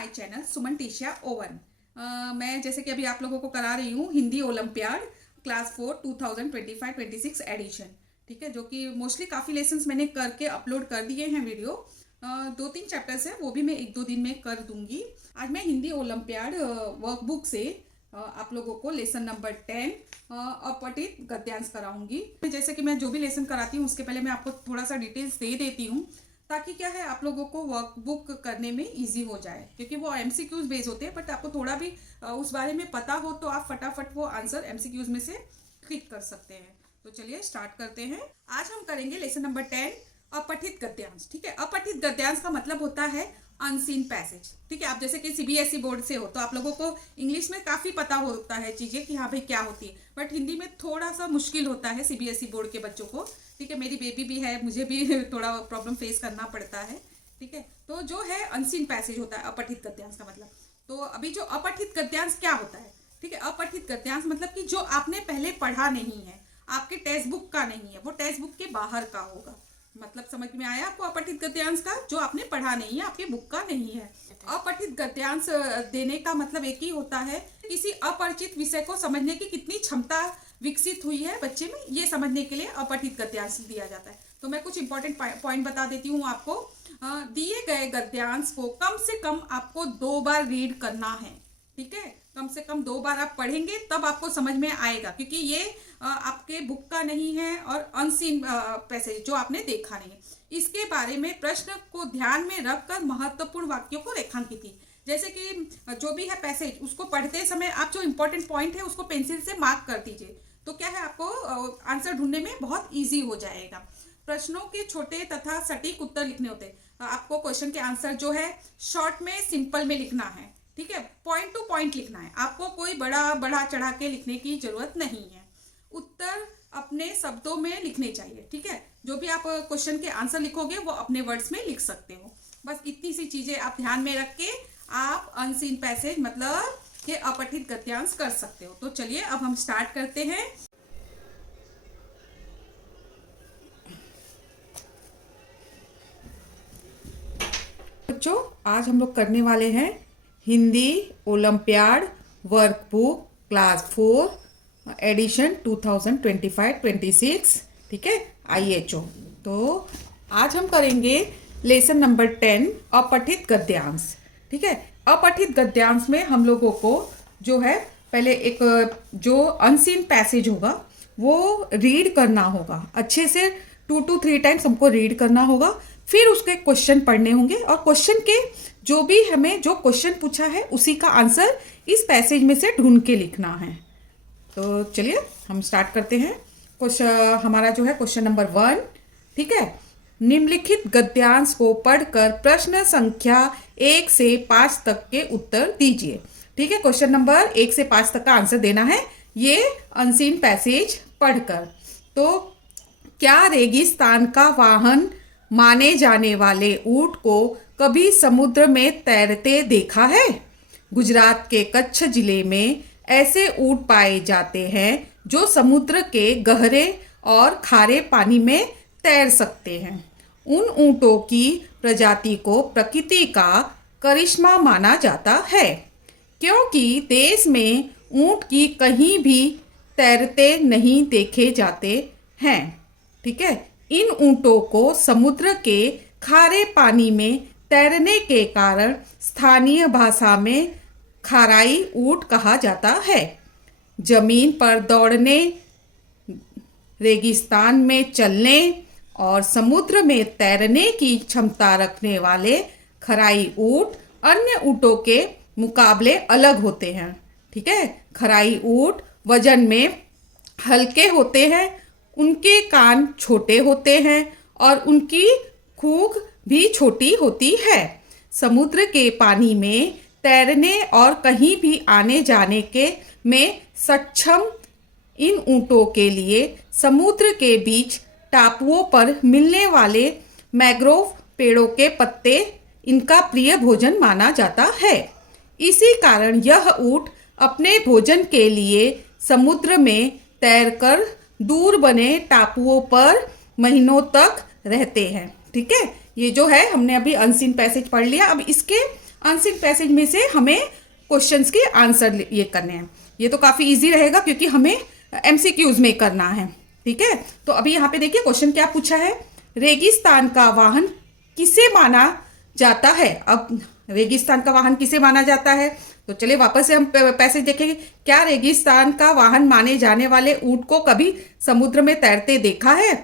My channel Suman टीशिया ओवन। मैं जैसे कि अभी आप लोगों को करा रही हूँ हिंदी ओलंपियाड क्लास 4 2025-26 एडिशन। ठीक है, जो कि मोस्टली काफ़ी लेसन्स मैंने करके अपलोड कर दिए हैं वीडियो। 2-3 चैप्टर्स है, वो भी मैं 1-2 दिन में कर दूंगी। आज मैं हिंदी ओलंपियाड वर्कबुक से आप लोगों को लेसन नंबर 10 अपठित गद्यांश कराऊंगी। जैसे कि मैं जो भी लेसन कराती हूँ उसके पहले मैं आपको थोड़ा सा डिटेल्स दे देती हूँ, ताकि क्या है आप लोगों को वर्कबुक करने में इजी हो जाए, क्योंकि वो एमसीक्यूज बेस होते हैं। बट आपको थोड़ा भी उस बारे में पता हो तो आप फटाफट वो आंसर एमसीक्यूज में से क्लिक कर सकते हैं। तो चलिए स्टार्ट करते हैं। आज हम करेंगे लेसन नंबर 10 अपठित गद्यांश। ठीक है, अपठित गद्यांश का मतलब होता है अनसीन पैसेज। ठीक है, आप जैसे कि सीबीएसई बोर्ड से हो तो आप लोगों को इंग्लिश में काफ़ी पता होता है चीज़ें कि हाँ भाई क्या होती है, बट हिंदी में थोड़ा सा मुश्किल होता है सीबीएसई बोर्ड के बच्चों को। ठीक है, मेरी बेबी भी है, मुझे भी थोड़ा प्रॉब्लम फेस करना पड़ता है। ठीक है, तो जो है अनसीन पैसेज होता है अपठित गद्यांश का मतलब। तो अभी जो अपठित गद्यांश क्या होता है, ठीक है, अपठित गद्यांश मतलब कि जो आपने पहले पढ़ा नहीं है, आपके टेक्स्ट बुक का नहीं है, वो टेक्स्ट बुक के बाहर का होगा। मतलब समझ में आया आपको अपठित गद्यांश का? जो आपने पढ़ा नहीं है, आपके बुक का नहीं है। अपठित गद्यांश देने का मतलब एक ही होता है, किसी अपरिचित विषय को समझने की कितनी क्षमता विकसित हुई है बच्चे में, ये समझने के लिए अपठित गद्यांश दिया जाता है। तो मैं कुछ इंपॉर्टेंट पॉइंट बता देती हूँ आपको। दिए गए गद्यांश को कम से कम आपको 2 बार रीड करना है। ठीक है, कम से कम 2 बार आप पढ़ेंगे तब आपको समझ में आएगा, क्योंकि ये आपके बुक का नहीं है और अनसीन पैसेज जो आपने देखा नहीं है। इसके बारे में प्रश्न को ध्यान में रखकर महत्वपूर्ण वाक्यों को रेखांकित कीजिए। जैसे कि जो भी है पैसेज, उसको पढ़ते समय आप जो इंपॉर्टेंट पॉइंट है उसको पेंसिल से मार्क कर दीजिए, तो क्या है आपको आंसर ढूंढने में बहुत ईजी हो जाएगा। प्रश्नों के छोटे तथा सटीक उत्तर लिखने होते हैं। आपको क्वेश्चन के आंसर जो है शॉर्ट में, सिंपल में लिखना है। ठीक है, पॉइंट टू पॉइंट लिखना है, आपको कोई बड़ा चढ़ा के लिखने की जरूरत नहीं है। उत्तर अपने शब्दों में लिखने चाहिए। ठीक है, जो भी आप क्वेश्चन के आंसर लिखोगे वो अपने वर्ड्स में लिख सकते हो। बस इतनी सी चीजें आप ध्यान में रख के आप अनसीन पैसेज मतलब के अपठित गद्यांश कर सकते हो। तो चलिए अब हम स्टार्ट करते हैं। बच्चों, आज हम लोग करने वाले हैं Hindi olympiad workbook class 4 edition 2025-26। ठीक है, IHO। तो आज हम करेंगे लेसन नंबर 10 अपठित गद्यांश। ठीक है, अपठित गद्यांश में हम लोगों को जो है पहले एक जो अनसीन पैसेज होगा वो रीड करना होगा अच्छे से। 2 to 3 टाइम्स हमको रीड करना होगा, फिर उसके क्वेश्चन पढ़ने होंगे और क्वेश्चन के जो भी हमें जो क्वेश्चन पूछा है उसी का आंसर इस पैसेज में से ढूंढ के लिखना है। तो चलिए हम स्टार्ट करते हैं। क्वेश्चन हमारा जो है क्वेश्चन नंबर 1। ठीक है, निम्नलिखित गद्यांश को पढ़कर प्रश्न संख्या 1 से 5 तक के उत्तर दीजिए। ठीक है, क्वेश्चन नंबर 1 से 5 तक का आंसर देना है ये अनसीन पैसेज पढ़कर। तो क्या रेगिस्तान का वाहन माने जाने वाले ऊंट को कभी समुद्र में तैरते देखा है? गुजरात के कच्छ जिले में ऐसे ऊंट पाए जाते हैं जो समुद्र के गहरे और खारे पानी में तैर सकते हैं। उन ऊंटों की प्रजाति को प्रकृति का करिश्मा माना जाता है, क्योंकि देश में ऊंट की कहीं भी तैरते नहीं देखे जाते हैं। ठीक है, इन ऊंटों को समुद्र के खारे पानी में तैरने के कारण स्थानीय भाषा में खाराई ऊंट कहा जाता है। जमीन पर दौड़ने, रेगिस्तान में चलने और समुद्र में तैरने की क्षमता रखने वाले खराई ऊंट अन्य ऊंटों के मुकाबले अलग होते हैं। ठीक है, खराई ऊंट वजन में हल्के होते हैं, उनके कान छोटे होते हैं और उनकी खूक भी छोटी होती है। समुद्र के पानी में तैरने और कहीं भी आने जाने के में सक्षम इन ऊंटों के लिए समुद्र के बीच टापुओं पर मिलने वाले मैंग्रोव पेड़ों के पत्ते इनका प्रिय भोजन माना जाता है। इसी कारण यह ऊंट अपने भोजन के लिए समुद्र में तैरकर दूर बने टापुओं पर महीनों तक रहते हैं। ठीक है, ये जो है हमने अभी अनसीन पैसेज पढ़ लिया। अब इसके अनसीन पैसेज में से हमें क्वेश्चंस के आंसर ये करने हैं। ये तो काफ़ी इजी रहेगा क्योंकि हमें एमसीक्यूज में करना है। ठीक है, तो अभी यहाँ पे देखिए क्वेश्चन क्या पूछा है, रेगिस्तान का वाहन किसे माना जाता है। अब रेगिस्तान का वाहन किसे माना जाता है, तो चलिए वापस से हम पैसेज देखेंगे। क्या रेगिस्तान का वाहन माने जाने वाले ऊंट को कभी समुद्र में तैरते देखा है।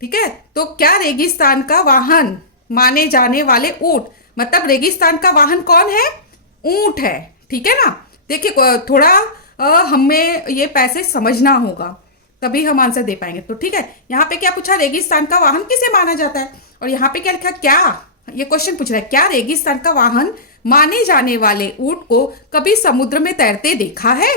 ठीक है, तो क्या रेगिस्तान का वाहन माने जाने वाले ऊंट, मतलब रेगिस्तान का वाहन कौन है, ऊंट है। ठीक है ना, देखिए थोड़ा हमें ये पैसेज समझना होगा तभी हम आंसर दे पाएंगे। तो ठीक है, यहाँ पे क्या पूछा, रेगिस्तान का वाहन किसे माना जाता है, और यहाँ पे क्या लिखा, क्या, ये क्वेश्चन पूछ रहा है क्या रेगिस्तान का वाहन माने जाने वाले ऊंट को कभी समुद्र में तैरते देखा है।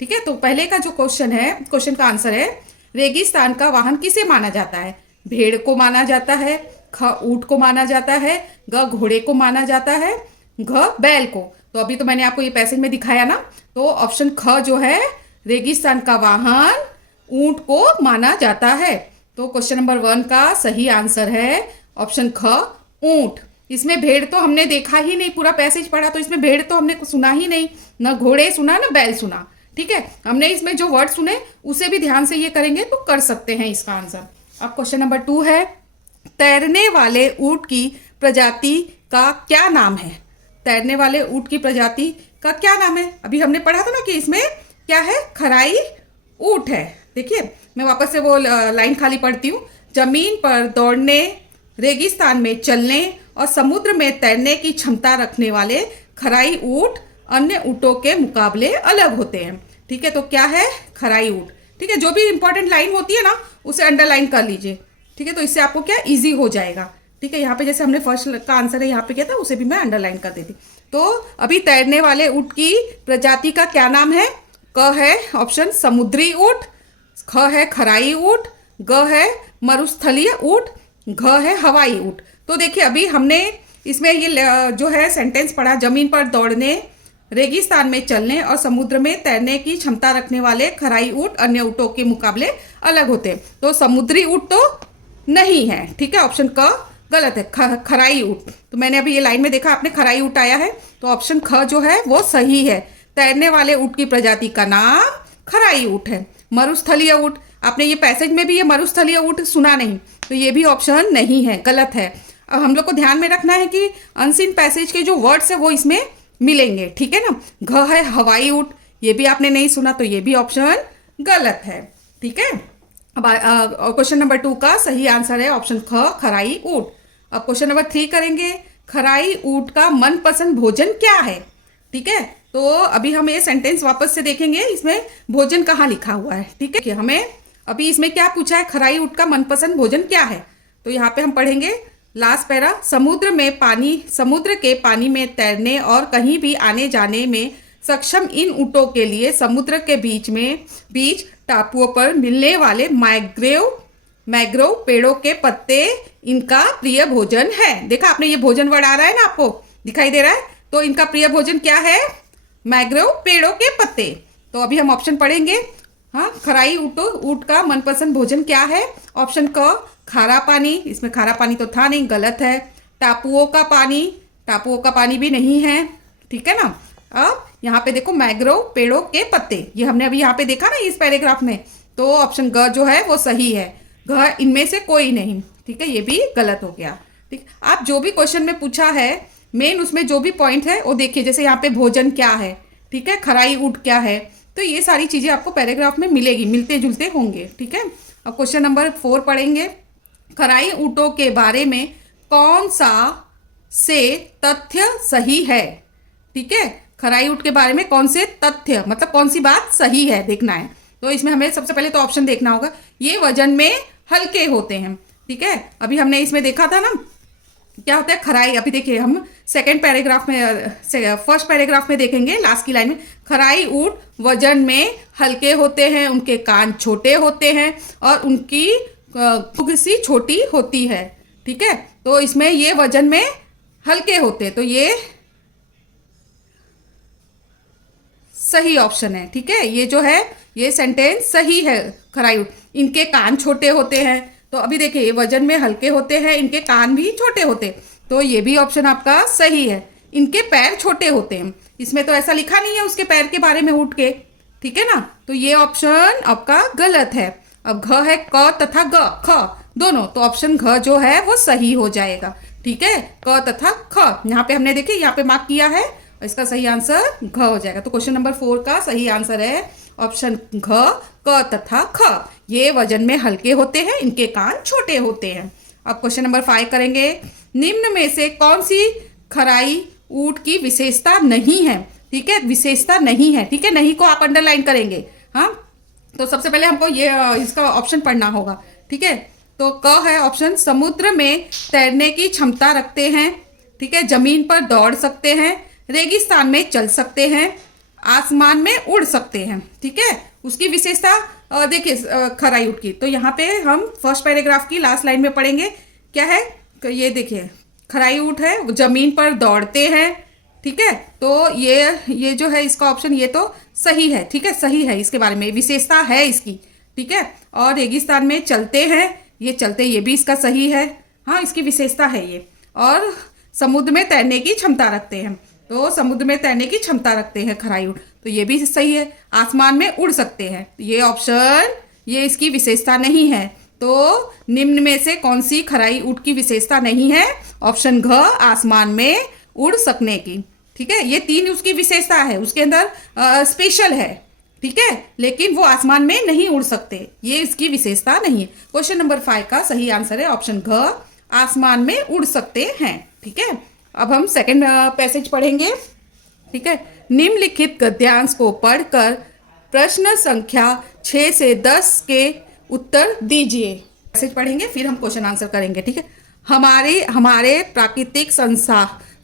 ठीक है, तो पहले का जो क्वेश्चन है, क्वेश्चन का आंसर है रेगिस्तान का वाहन किसे माना जाता है, भेड़ को माना जाता है, ख ऊंट को माना जाता है, ग घोड़े को माना जाता है, घ बैल को। तो अभी तो मैंने आपको ये पैसेज में दिखाया ना, तो ऑप्शन ख जो है रेगिस्तान का वाहन ऊंट को माना जाता है। तो क्वेश्चन नंबर 1 का सही आंसर है ऑप्शन ख, ऊंट। इसमें भेड़ तो हमने देखा ही नहीं, पूरा पैसेज पढ़ा तो इसमें भेड़ तो हमने सुना ही नहीं, ना घोड़े सुना ना बैल सुना। ठीक है, हमने इसमें जो वर्ड सुने उसे भी ध्यान से ये करेंगे तो कर सकते हैं इसका आंसर। अब क्वेश्चन नंबर 2 है, तैरने वाले ऊंट की प्रजाति का क्या नाम है। तैरने वाले ऊंट की प्रजाति का क्या नाम है, अभी हमने पढ़ा था ना कि इसमें क्या है, खराई ऊंट है। देखिए मैं वापस से वो लाइन खाली पढ़ती हूँ, जमीन पर दौड़ने, रेगिस्तान में चलने और समुद्र में तैरने की क्षमता रखने वाले खराई ऊंट अन्य ऊंटों के मुकाबले अलग होते हैं। ठीक है, तो क्या है, खराई ऊंट। ठीक है, जो भी इंपॉर्टेंट लाइन होती है ना उसे अंडरलाइन कर लीजिए। ठीक है, तो इससे आपको क्या इजी हो जाएगा। ठीक है, यहाँ पे जैसे हमने फर्स्ट का आंसर है यहाँ पे किया था उसे भी मैं अंडरलाइन कर देती। तो अभी तैरने वाले ऊंट की प्रजाति का क्या नाम है, क है ऑप्शन समुद्री ऊंट, ख है खराई ऊंट, ग है मरुस्थलीय ऊंट, घ है हवाई ऊंट। तो देखिए अभी हमने इसमें ये जो है सेंटेंस पढ़ा, जमीन पर दौड़ने, रेगिस्तान में चलने और समुद्र में तैरने की क्षमता रखने वाले खराई ऊंट अन्य ऊंटों के मुकाबले अलग होते हैं। तो समुद्री ऊंट तो नहीं है। ठीक है, ऑप्शन क गलत है, खराई ऊंट। तो मैंने अभी ये लाइन में देखा आपने खराई ऊंट आया है, तो ऑप्शन ख जो है वो सही है। तैरने वाले ऊंट की प्रजाति का नाम खराई ऊंट है। मरुस्थलीय ऊंट, आपने ये पैसेज में भी ये मरुस्थलीय ऊंट सुना नहीं, तो ये भी ऑप्शन नहीं है, गलत है। अब हम लोग को ध्यान में रखना है कि अनसीन पैसेज के जो वर्ड्स है वो इसमें मिलेंगे। ठीक है ना, घ है हवाई ऊंट, ये भी आपने नहीं सुना तो ये भी ऑप्शन गलत है। ठीक है, अब क्वेश्चन नंबर 2 का सही आंसर है ऑप्शन ख, खराई ऊंट। अब क्वेश्चन नंबर 3 करेंगे, खराई ऊंट का मनपसंद भोजन क्या है। ठीक है, तो अभी हम ये सेंटेंस वापस से देखेंगे, इसमें भोजन कहाँ लिखा हुआ है। ठीक है, कि हमें अभी इसमें क्या पूछा है, खराई ऊंट का मनपसंद भोजन क्या है। तो यहाँ पे हम पढ़ेंगे लास्ट पैरा, समुद्र के पानी में तैरने और कहीं भी आने जाने में सक्षम इन ऊंटों के लिए समुद्र के बीच टापुओं पर मिलने वाले मैग्रोव पेड़ों के पत्ते इनका प्रिय भोजन है। देखा आपने, ये भोजन वर्ड आ रहा है ना, आपको दिखाई दे रहा है। तो इनका प्रिय भोजन क्या है, मैग्रोव पेड़ों के पत्ते। तो अभी हम ऑप्शन पढ़ेंगे। हाँ, खराई ऊंट का मनपसंद भोजन क्या है, ऑप्शन क खारा पानी, इसमें खारा पानी तो था नहीं, गलत है। टापुओं का पानी भी नहीं है। ठीक है ना, अब यहाँ पे देखो मैग्रोव पेड़ों के पत्ते, ये हमने अभी यहाँ पे देखा ना इस पैराग्राफ में, तो ऑप्शन ग जो है वो सही है, घ इनमें से कोई नहीं। ठीक है, ये भी गलत हो गया। ठीक, आप जो भी क्वेश्चन में पूछा है मेन उसमें जो भी पॉइंट है वो देखिए, जैसे यहाँ पे भोजन क्या है, ठीक है, खराई ऊंट क्या है, तो ये सारी चीजें आपको पैराग्राफ में मिलेगी, मिलते जुलते होंगे। ठीक है, अब क्वेश्चन नंबर 4 पढ़ेंगे, खराई ऊंटों के बारे में कौन सा से तथ्य सही है। ठीक है, खराई ऊंट के बारे में कौन से तथ्य, मतलब कौन सी बात सही है देखना है। तो इसमें हमें सबसे पहले तो ऑप्शन देखना होगा, ये वजन में हल्के होते हैं। ठीक है, अभी हमने इसमें देखा था ना क्या होता है खराई, अभी देखिए हम फर्स्ट पैराग्राफ में देखेंगे लास्ट की लाइन में, खराई ऊंट वजन में हल्के होते हैं, उनके कान छोटे होते हैं और उनकी सी छोटी होती है। ठीक है, तो इसमें ये वजन में हल्के होते हैं, तो ये सही ऑप्शन है। ठीक है, ये जो है ये सेंटेंस सही है। खराई ऊंट, इनके कान छोटे होते हैं, तो अभी देखिए ये वजन में हल्के होते हैं, इनके कान भी छोटे होते, तो ये भी ऑप्शन आपका सही है। इनके पैर छोटे होते हैं। इसमें तो ऐसा लिखा नहीं है उसके पैर के बारे में उठ के, ठीक है ना। तो ये ऑप्शन आपका गलत है। अब घ है क तथा ग ख दोनों, तो ऑप्शन घ जो है वो सही हो जाएगा, ठीक है। क तथा ख यहाँ पे हमने देखे, यहाँ पे मार्क किया है, इसका सही आंसर घ हो जाएगा। तो क्वेश्चन नंबर 4 का सही आंसर है ऑप्शन घ, क तथा ख। ये वजन में हल्के होते हैं, इनके कान छोटे होते हैं। अब क्वेश्चन नंबर 5 करेंगे। निम्न में से कौन सी खराई ऊंट की विशेषता नहीं है, ठीक है, विशेषता नहीं है, ठीक है, नहीं को आप अंडरलाइन करेंगे। हाँ, तो सबसे पहले हमको ये इसका ऑप्शन पढ़ना होगा, ठीक है। तो क है ऑप्शन, समुद्र में तैरने की क्षमता रखते हैं, ठीक है, जमीन पर दौड़ सकते हैं, रेगिस्तान में चल सकते हैं, आसमान में उड़ सकते हैं, ठीक है। उसकी विशेषता देखिए खराई ऊंट की, तो यहाँ पे हम फर्स्ट पैराग्राफ की लास्ट लाइन में पढ़ेंगे। क्या है, ये देखिए खराई ऊंट है, वो जमीन पर दौड़ते हैं, ठीक है। तो ये जो है इसका ऑप्शन ये तो सही है, ठीक है, सही है, इसके बारे में विशेषता है इसकी, ठीक है। और रेगिस्तान में चलते हैं, ये चलते, ये भी इसका सही है, हाँ, इसकी विशेषता है ये। और समुद्र में तैरने की क्षमता रखते हैं, तो समुद्र में तैरने की क्षमता रखते हैं खराई ऊंट, तो ये भी सही है। आसमान में उड़ सकते हैं, ये ऑप्शन ये इसकी विशेषता नहीं है। तो निम्न में से कौन सी खराई ऊंट की विशेषता नहीं है, ऑप्शन घ, आसमान में उड़ सकने की, ठीक है। ये 3 उसकी विशेषता है, उसके अंदर स्पेशल है, ठीक है, लेकिन वो आसमान में नहीं उड़ सकते, ये इसकी विशेषता नहीं है। क्वेश्चन नंबर 5 का सही आंसर है ऑप्शन घ, आसमान में उड़ सकते हैं, ठीक है। अब हम सेकंड पैसेज पढ़ेंगे, ठीक है। निम्नलिखित गद्यांश को पढ़कर प्रश्न संख्या 6 से 10 के उत्तर दीजिए। पैसेज पढ़ेंगे फिर हम क्वेश्चन आंसर करेंगे, ठीक है। हमारे प्राकृतिक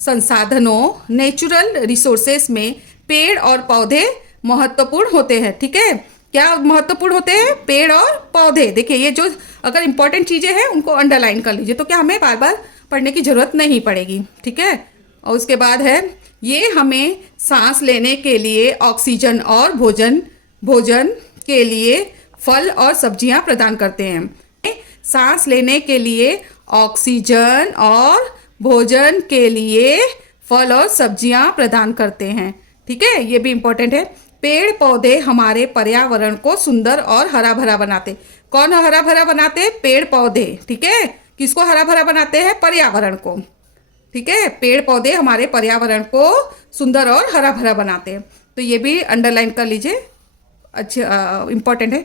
संसाधनों नेचुरल रिसोर्सेस में पेड़ और पौधे महत्वपूर्ण होते हैं, ठीक है। क्या महत्वपूर्ण होते हैं, पेड़ और पौधे। देखिए ये जो अगर इंपॉर्टेंट चीजें हैं उनको अंडरलाइन कर लीजिए, तो क्या हमें बार बार पढ़ने की जरूरत नहीं पड़ेगी, ठीक है। और उसके बाद है, ये हमें सांस लेने के लिए ऑक्सीजन और भोजन के लिए फल और सब्जियां प्रदान करते हैं। सांस लेने के लिए ऑक्सीजन और भोजन के लिए फल और सब्जियां प्रदान करते हैं, ठीक है, ये भी इंपॉर्टेंट है। पेड़ पौधे हमारे पर्यावरण को सुंदर और हरा भरा बनाते। कौन हरा भरा बनाते, पेड़ पौधे, ठीक है। किसको हरा भरा बनाते हैं, पर्यावरण को, ठीक है। पेड़ पौधे हमारे पर्यावरण को सुंदर और हरा भरा बनाते हैं, तो ये भी अंडरलाइन कर लीजिए, अच्छा इंपॉर्टेंट है।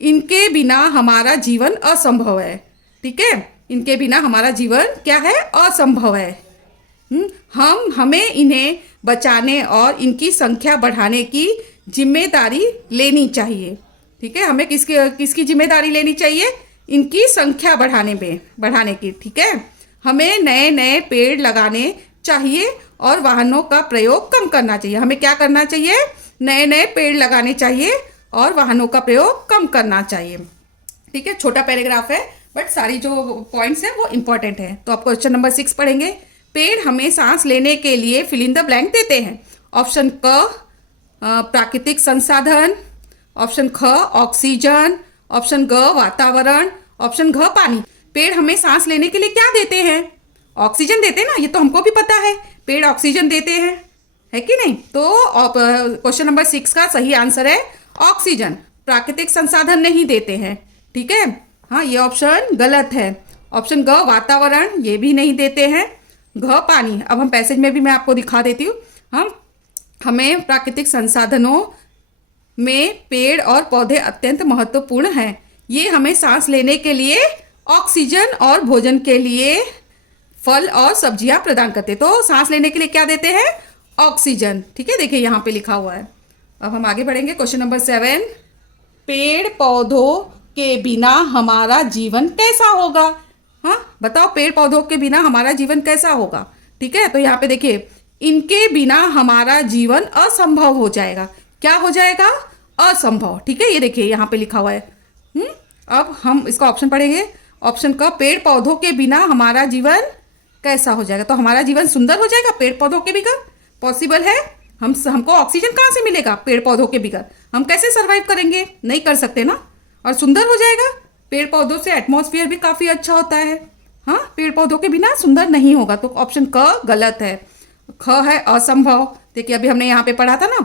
इनके बिना हमारा जीवन असंभव है, ठीक है, इनके बिना हमारा जीवन क्या है, असंभव है। हमें इन्हें बचाने और इनकी संख्या बढ़ाने की जिम्मेदारी लेनी चाहिए, ठीक है। हमें किसकी जिम्मेदारी लेनी चाहिए, इनकी संख्या बढ़ाने की, ठीक है। हमें नए नए पेड़ लगाने चाहिए और वाहनों का प्रयोग कम करना चाहिए। हमें क्या करना चाहिए, नए नए पेड़ लगाने चाहिए और वाहनों का प्रयोग कम करना चाहिए, ठीक है। छोटा पैराग्राफ है बट सारी जो पॉइंट्स हैं वो इंपॉर्टेंट है। तो आप क्वेश्चन नंबर 6 पढ़ेंगे। पेड़ हमें सांस लेने के लिए फिल इन द ब्लैंक देते हैं। ऑप्शन क प्राकृतिक संसाधन, ऑप्शन ख ऑक्सीजन, ऑप्शन ग वातावरण, ऑप्शन घ पानी। पेड़ हमें सांस लेने के लिए क्या देते हैं, ऑक्सीजन देते हैं ना, ये तो हमको भी पता है, पेड़ ऑक्सीजन देते हैं, है कि नहीं। तो क्वेश्चन नंबर 6 का सही आंसर है ऑक्सीजन, प्राकृतिक संसाधन नहीं देते हैं, ठीक है। हाँ, ये ऑप्शन गलत है। ऑप्शन ग वातावरण, ये भी नहीं देते हैं। घ पानी, अब हम पैसेज में भी मैं आपको दिखा देती हूँ। हमें प्राकृतिक संसाधनों में पेड़ और पौधे अत्यंत महत्वपूर्ण हैं। ये हमें सांस लेने के लिए ऑक्सीजन और भोजन के लिए फल और सब्जियां प्रदान करते। तो सांस लेने के लिए क्या देते हैं, ऑक्सीजन, ठीक है, देखिए यहाँ पे लिखा हुआ है। अब हम आगे बढ़ेंगे क्वेश्चन नंबर 7। पेड़ पौधों के बिना हमारा जीवन कैसा होगा। हाँ बताओ, पेड़ पौधों के बिना हमारा जीवन कैसा होगा, ठीक है। तो यहाँ पे देखिए, इनके बिना हमारा जीवन असंभव हो जाएगा। क्या हो जाएगा, असंभव, ठीक है, ये देखिए यहाँ पे लिखा हुआ है। अब हम इसका ऑप्शन पढ़ेंगे। ऑप्शन का, पेड़ पौधों के बिना हमारा जीवन कैसा हो जाएगा। तो हमारा जीवन सुंदर हो जाएगा पेड़ पौधों के बिना, पॉसिबल है। हमको ऑक्सीजन कहाँ से मिलेगा, पेड़ पौधों के बिना हम कैसे सरवाइव करेंगे, नहीं कर सकते ना। और सुंदर हो जाएगा, पेड़ पौधों से एटमॉस्फेयर भी काफ़ी अच्छा होता है। हाँ, पेड़ पौधों के बिना सुंदर नहीं होगा, तो ऑप्शन क गलत है। ख है असंभव। देखिए अभी हमने यहाँ पे पढ़ा था ना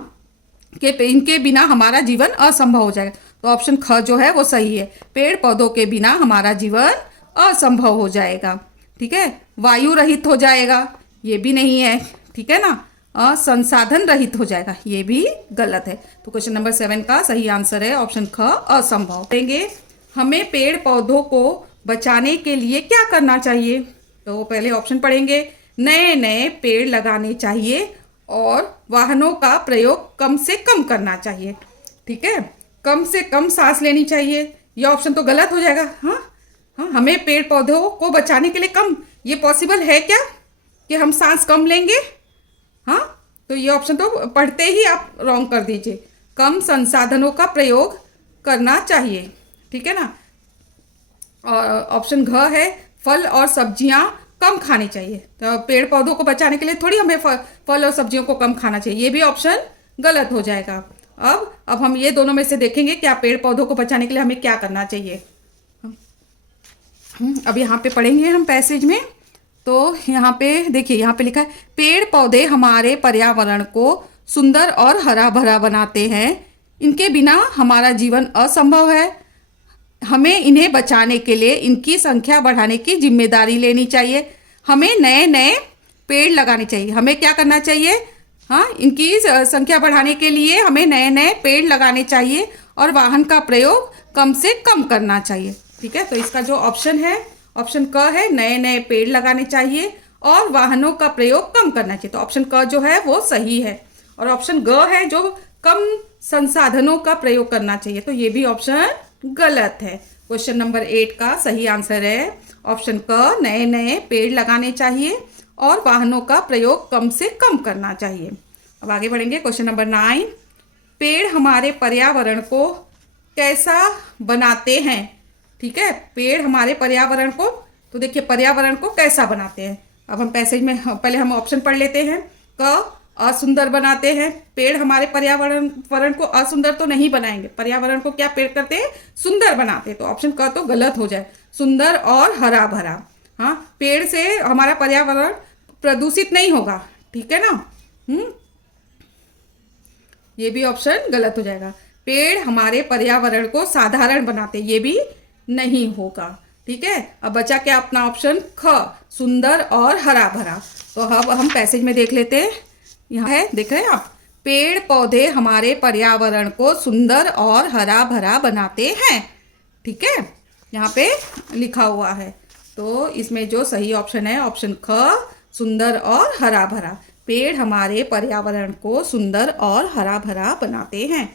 कि इनके बिना हमारा जीवन असंभव हो जाएगा, तो ऑप्शन ख जो है वो सही है। पेड़ पौधों के बिना हमारा जीवन असंभव हो जाएगा। ठीक है, वायु रहित हो जाएगा, ये भी नहीं है। ठीक है ना, संसाधन रहित हो जाएगा, ये भी गलत है। तो क्वेश्चन नंबर 7 का सही आंसर है ऑप्शन ख असंभव। देंगे हमें पेड़ पौधों को बचाने के लिए क्या करना चाहिए? तो पहले ऑप्शन पढ़ेंगे, नए नए पेड़ लगाने चाहिए और वाहनों का प्रयोग कम से कम करना चाहिए। ठीक है, कम से कम सांस लेनी चाहिए, यह ऑप्शन तो गलत हो जाएगा। हाँ हाँ, हमें पेड़ पौधों को बचाने के लिए कम, ये पॉसिबल है क्या कि हम सांस कम लेंगे? हाँ, तो ये ऑप्शन तो पढ़ते ही आप रॉन्ग कर दीजिए। कम संसाधनों का प्रयोग करना चाहिए। ठीक है ना, और ऑप्शन घ है, फल और सब्जियां कम खानी चाहिए। तो पेड़ पौधों को बचाने के लिए थोड़ी हमें फल और सब्जियों को कम खाना चाहिए, ये भी ऑप्शन गलत हो जाएगा। अब हम ये दोनों में से देखेंगे क्या पेड़ पौधों को बचाने के लिए हमें क्या करना चाहिए। अब यहाँ पे पढ़ेंगे हम पैसेज में। तो यहाँ पे देखिए, यहाँ पे लिखा है, पेड़ पौधे हमारे पर्यावरण को सुंदर और हरा भरा बनाते हैं, इनके बिना हमारा जीवन असंभव है। हमें इन्हें बचाने के लिए इनकी संख्या बढ़ाने की जिम्मेदारी लेनी चाहिए। हमें नए नए पेड़ लगाने चाहिए। हमें क्या करना चाहिए? हाँ, इनकी संख्या बढ़ाने के लिए हमें नए नए पेड़ लगाने चाहिए और वाहन का प्रयोग कम से कम करना चाहिए। ठीक है, तो इसका जो ऑप्शन है, ऑप्शन क है, नए नए पेड़ लगाने चाहिए और वाहनों का प्रयोग कम करना चाहिए। तो ऑप्शन क जो है वो सही है। और ऑप्शन ग है जो कम संसाधनों का प्रयोग करना चाहिए, तो ये भी ऑप्शन गलत है। क्वेश्चन नंबर 8 का सही आंसर है ऑप्शन क, नए नए पेड़ लगाने चाहिए और वाहनों का प्रयोग कम से कम करना चाहिए। अब आगे बढ़ेंगे। क्वेश्चन नंबर 9, पेड़ हमारे पर्यावरण को कैसा बनाते हैं? ठीक है, पेड़ हमारे पर्यावरण को, तो देखिए पर्यावरण को कैसा बनाते हैं। अब हम पैसेज में पहले हम ऑप्शन पढ़ लेते हैं। क, असुंदर बनाते हैं। पेड़ हमारे पर्यावरण को असुंदर तो नहीं बनाएंगे, पर्यावरण को क्या पेड़ करते हैं? सुंदर बनाते हैं। तो ऑप्शन क तो गलत हो जाए, सुंदर और हरा भरा। हाँ, पेड़ से हमारा पर्यावरण प्रदूषित नहीं होगा। ठीक है ना, ये भी ऑप्शन गलत हो जाएगा। पेड़ हमारे पर्यावरण को साधारण बनाते, ये भी नहीं होगा। ठीक है, अब बचा क्या अपना ऑप्शन ख, सुंदर और हरा भरा। तो अब हम पैसेज में देख लेते हैं। यहाँ है, देख रहे हैं आप, पेड़ पौधे हमारे पर्यावरण को सुंदर और हरा भरा बनाते हैं। ठीक है, यहाँ पे लिखा हुआ है। तो इसमें जो सही ऑप्शन है ऑप्शन ख, सुंदर और हरा भरा। पेड़ हमारे पर्यावरण को सुंदर और हरा भरा बनाते हैं।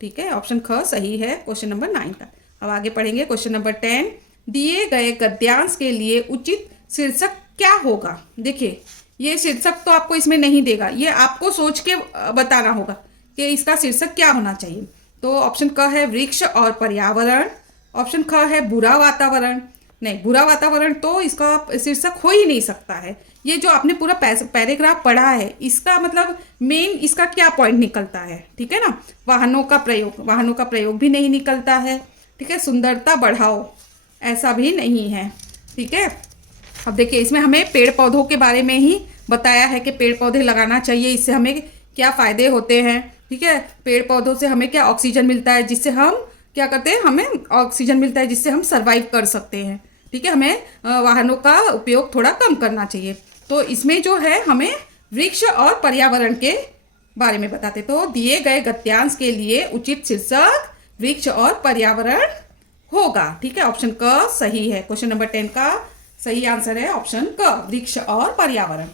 ठीक है, ऑप्शन ख सही है क्वेश्चन नंबर 9 का। अब आगे पढ़ेंगे क्वेश्चन नंबर 10, दिए गए गद्यांश के लिए उचित शीर्षक क्या होगा? देखिए, ये शीर्षक तो आपको इसमें नहीं देगा, ये आपको सोच के बताना होगा कि इसका शीर्षक क्या होना चाहिए। तो ऑप्शन क है वृक्ष और पर्यावरण, ऑप्शन ख है बुरा वातावरण। नहीं, बुरा वातावरण तो इसका शीर्षक हो ही नहीं सकता है। ये जो आपने पूरा पैराग्राफ पढ़ा है, इसका मतलब मेन इसका क्या पॉइंट निकलता है? ठीक है ना, वाहनों का प्रयोग भी नहीं निकलता है। ठीक है, सुंदरता बढ़ाओ, ऐसा भी नहीं है। ठीक है, अब देखिए इसमें हमें पेड़ पौधों के बारे में ही बताया है कि पेड़ पौधे लगाना चाहिए, इससे हमें क्या फ़ायदे होते हैं। ठीक है, पेड़ पौधों से हमें क्या ऑक्सीजन मिलता है, जिससे हम क्या करते हैं, हमें ऑक्सीजन मिलता है जिससे हम सर्वाइव कर सकते हैं। ठीक है, हमें वाहनों का उपयोग थोड़ा कम करना चाहिए। तो इसमें जो है हमें वृक्ष और पर्यावरण के बारे में बताते। तो दिए गए गद्यांश के लिए उचित शीर्षक वृक्ष और पर्यावरण होगा। ठीक है, ऑप्शन क सही है। क्वेश्चन नंबर 10 का सही आंसर है ऑप्शन क, वृक्ष और पर्यावरण।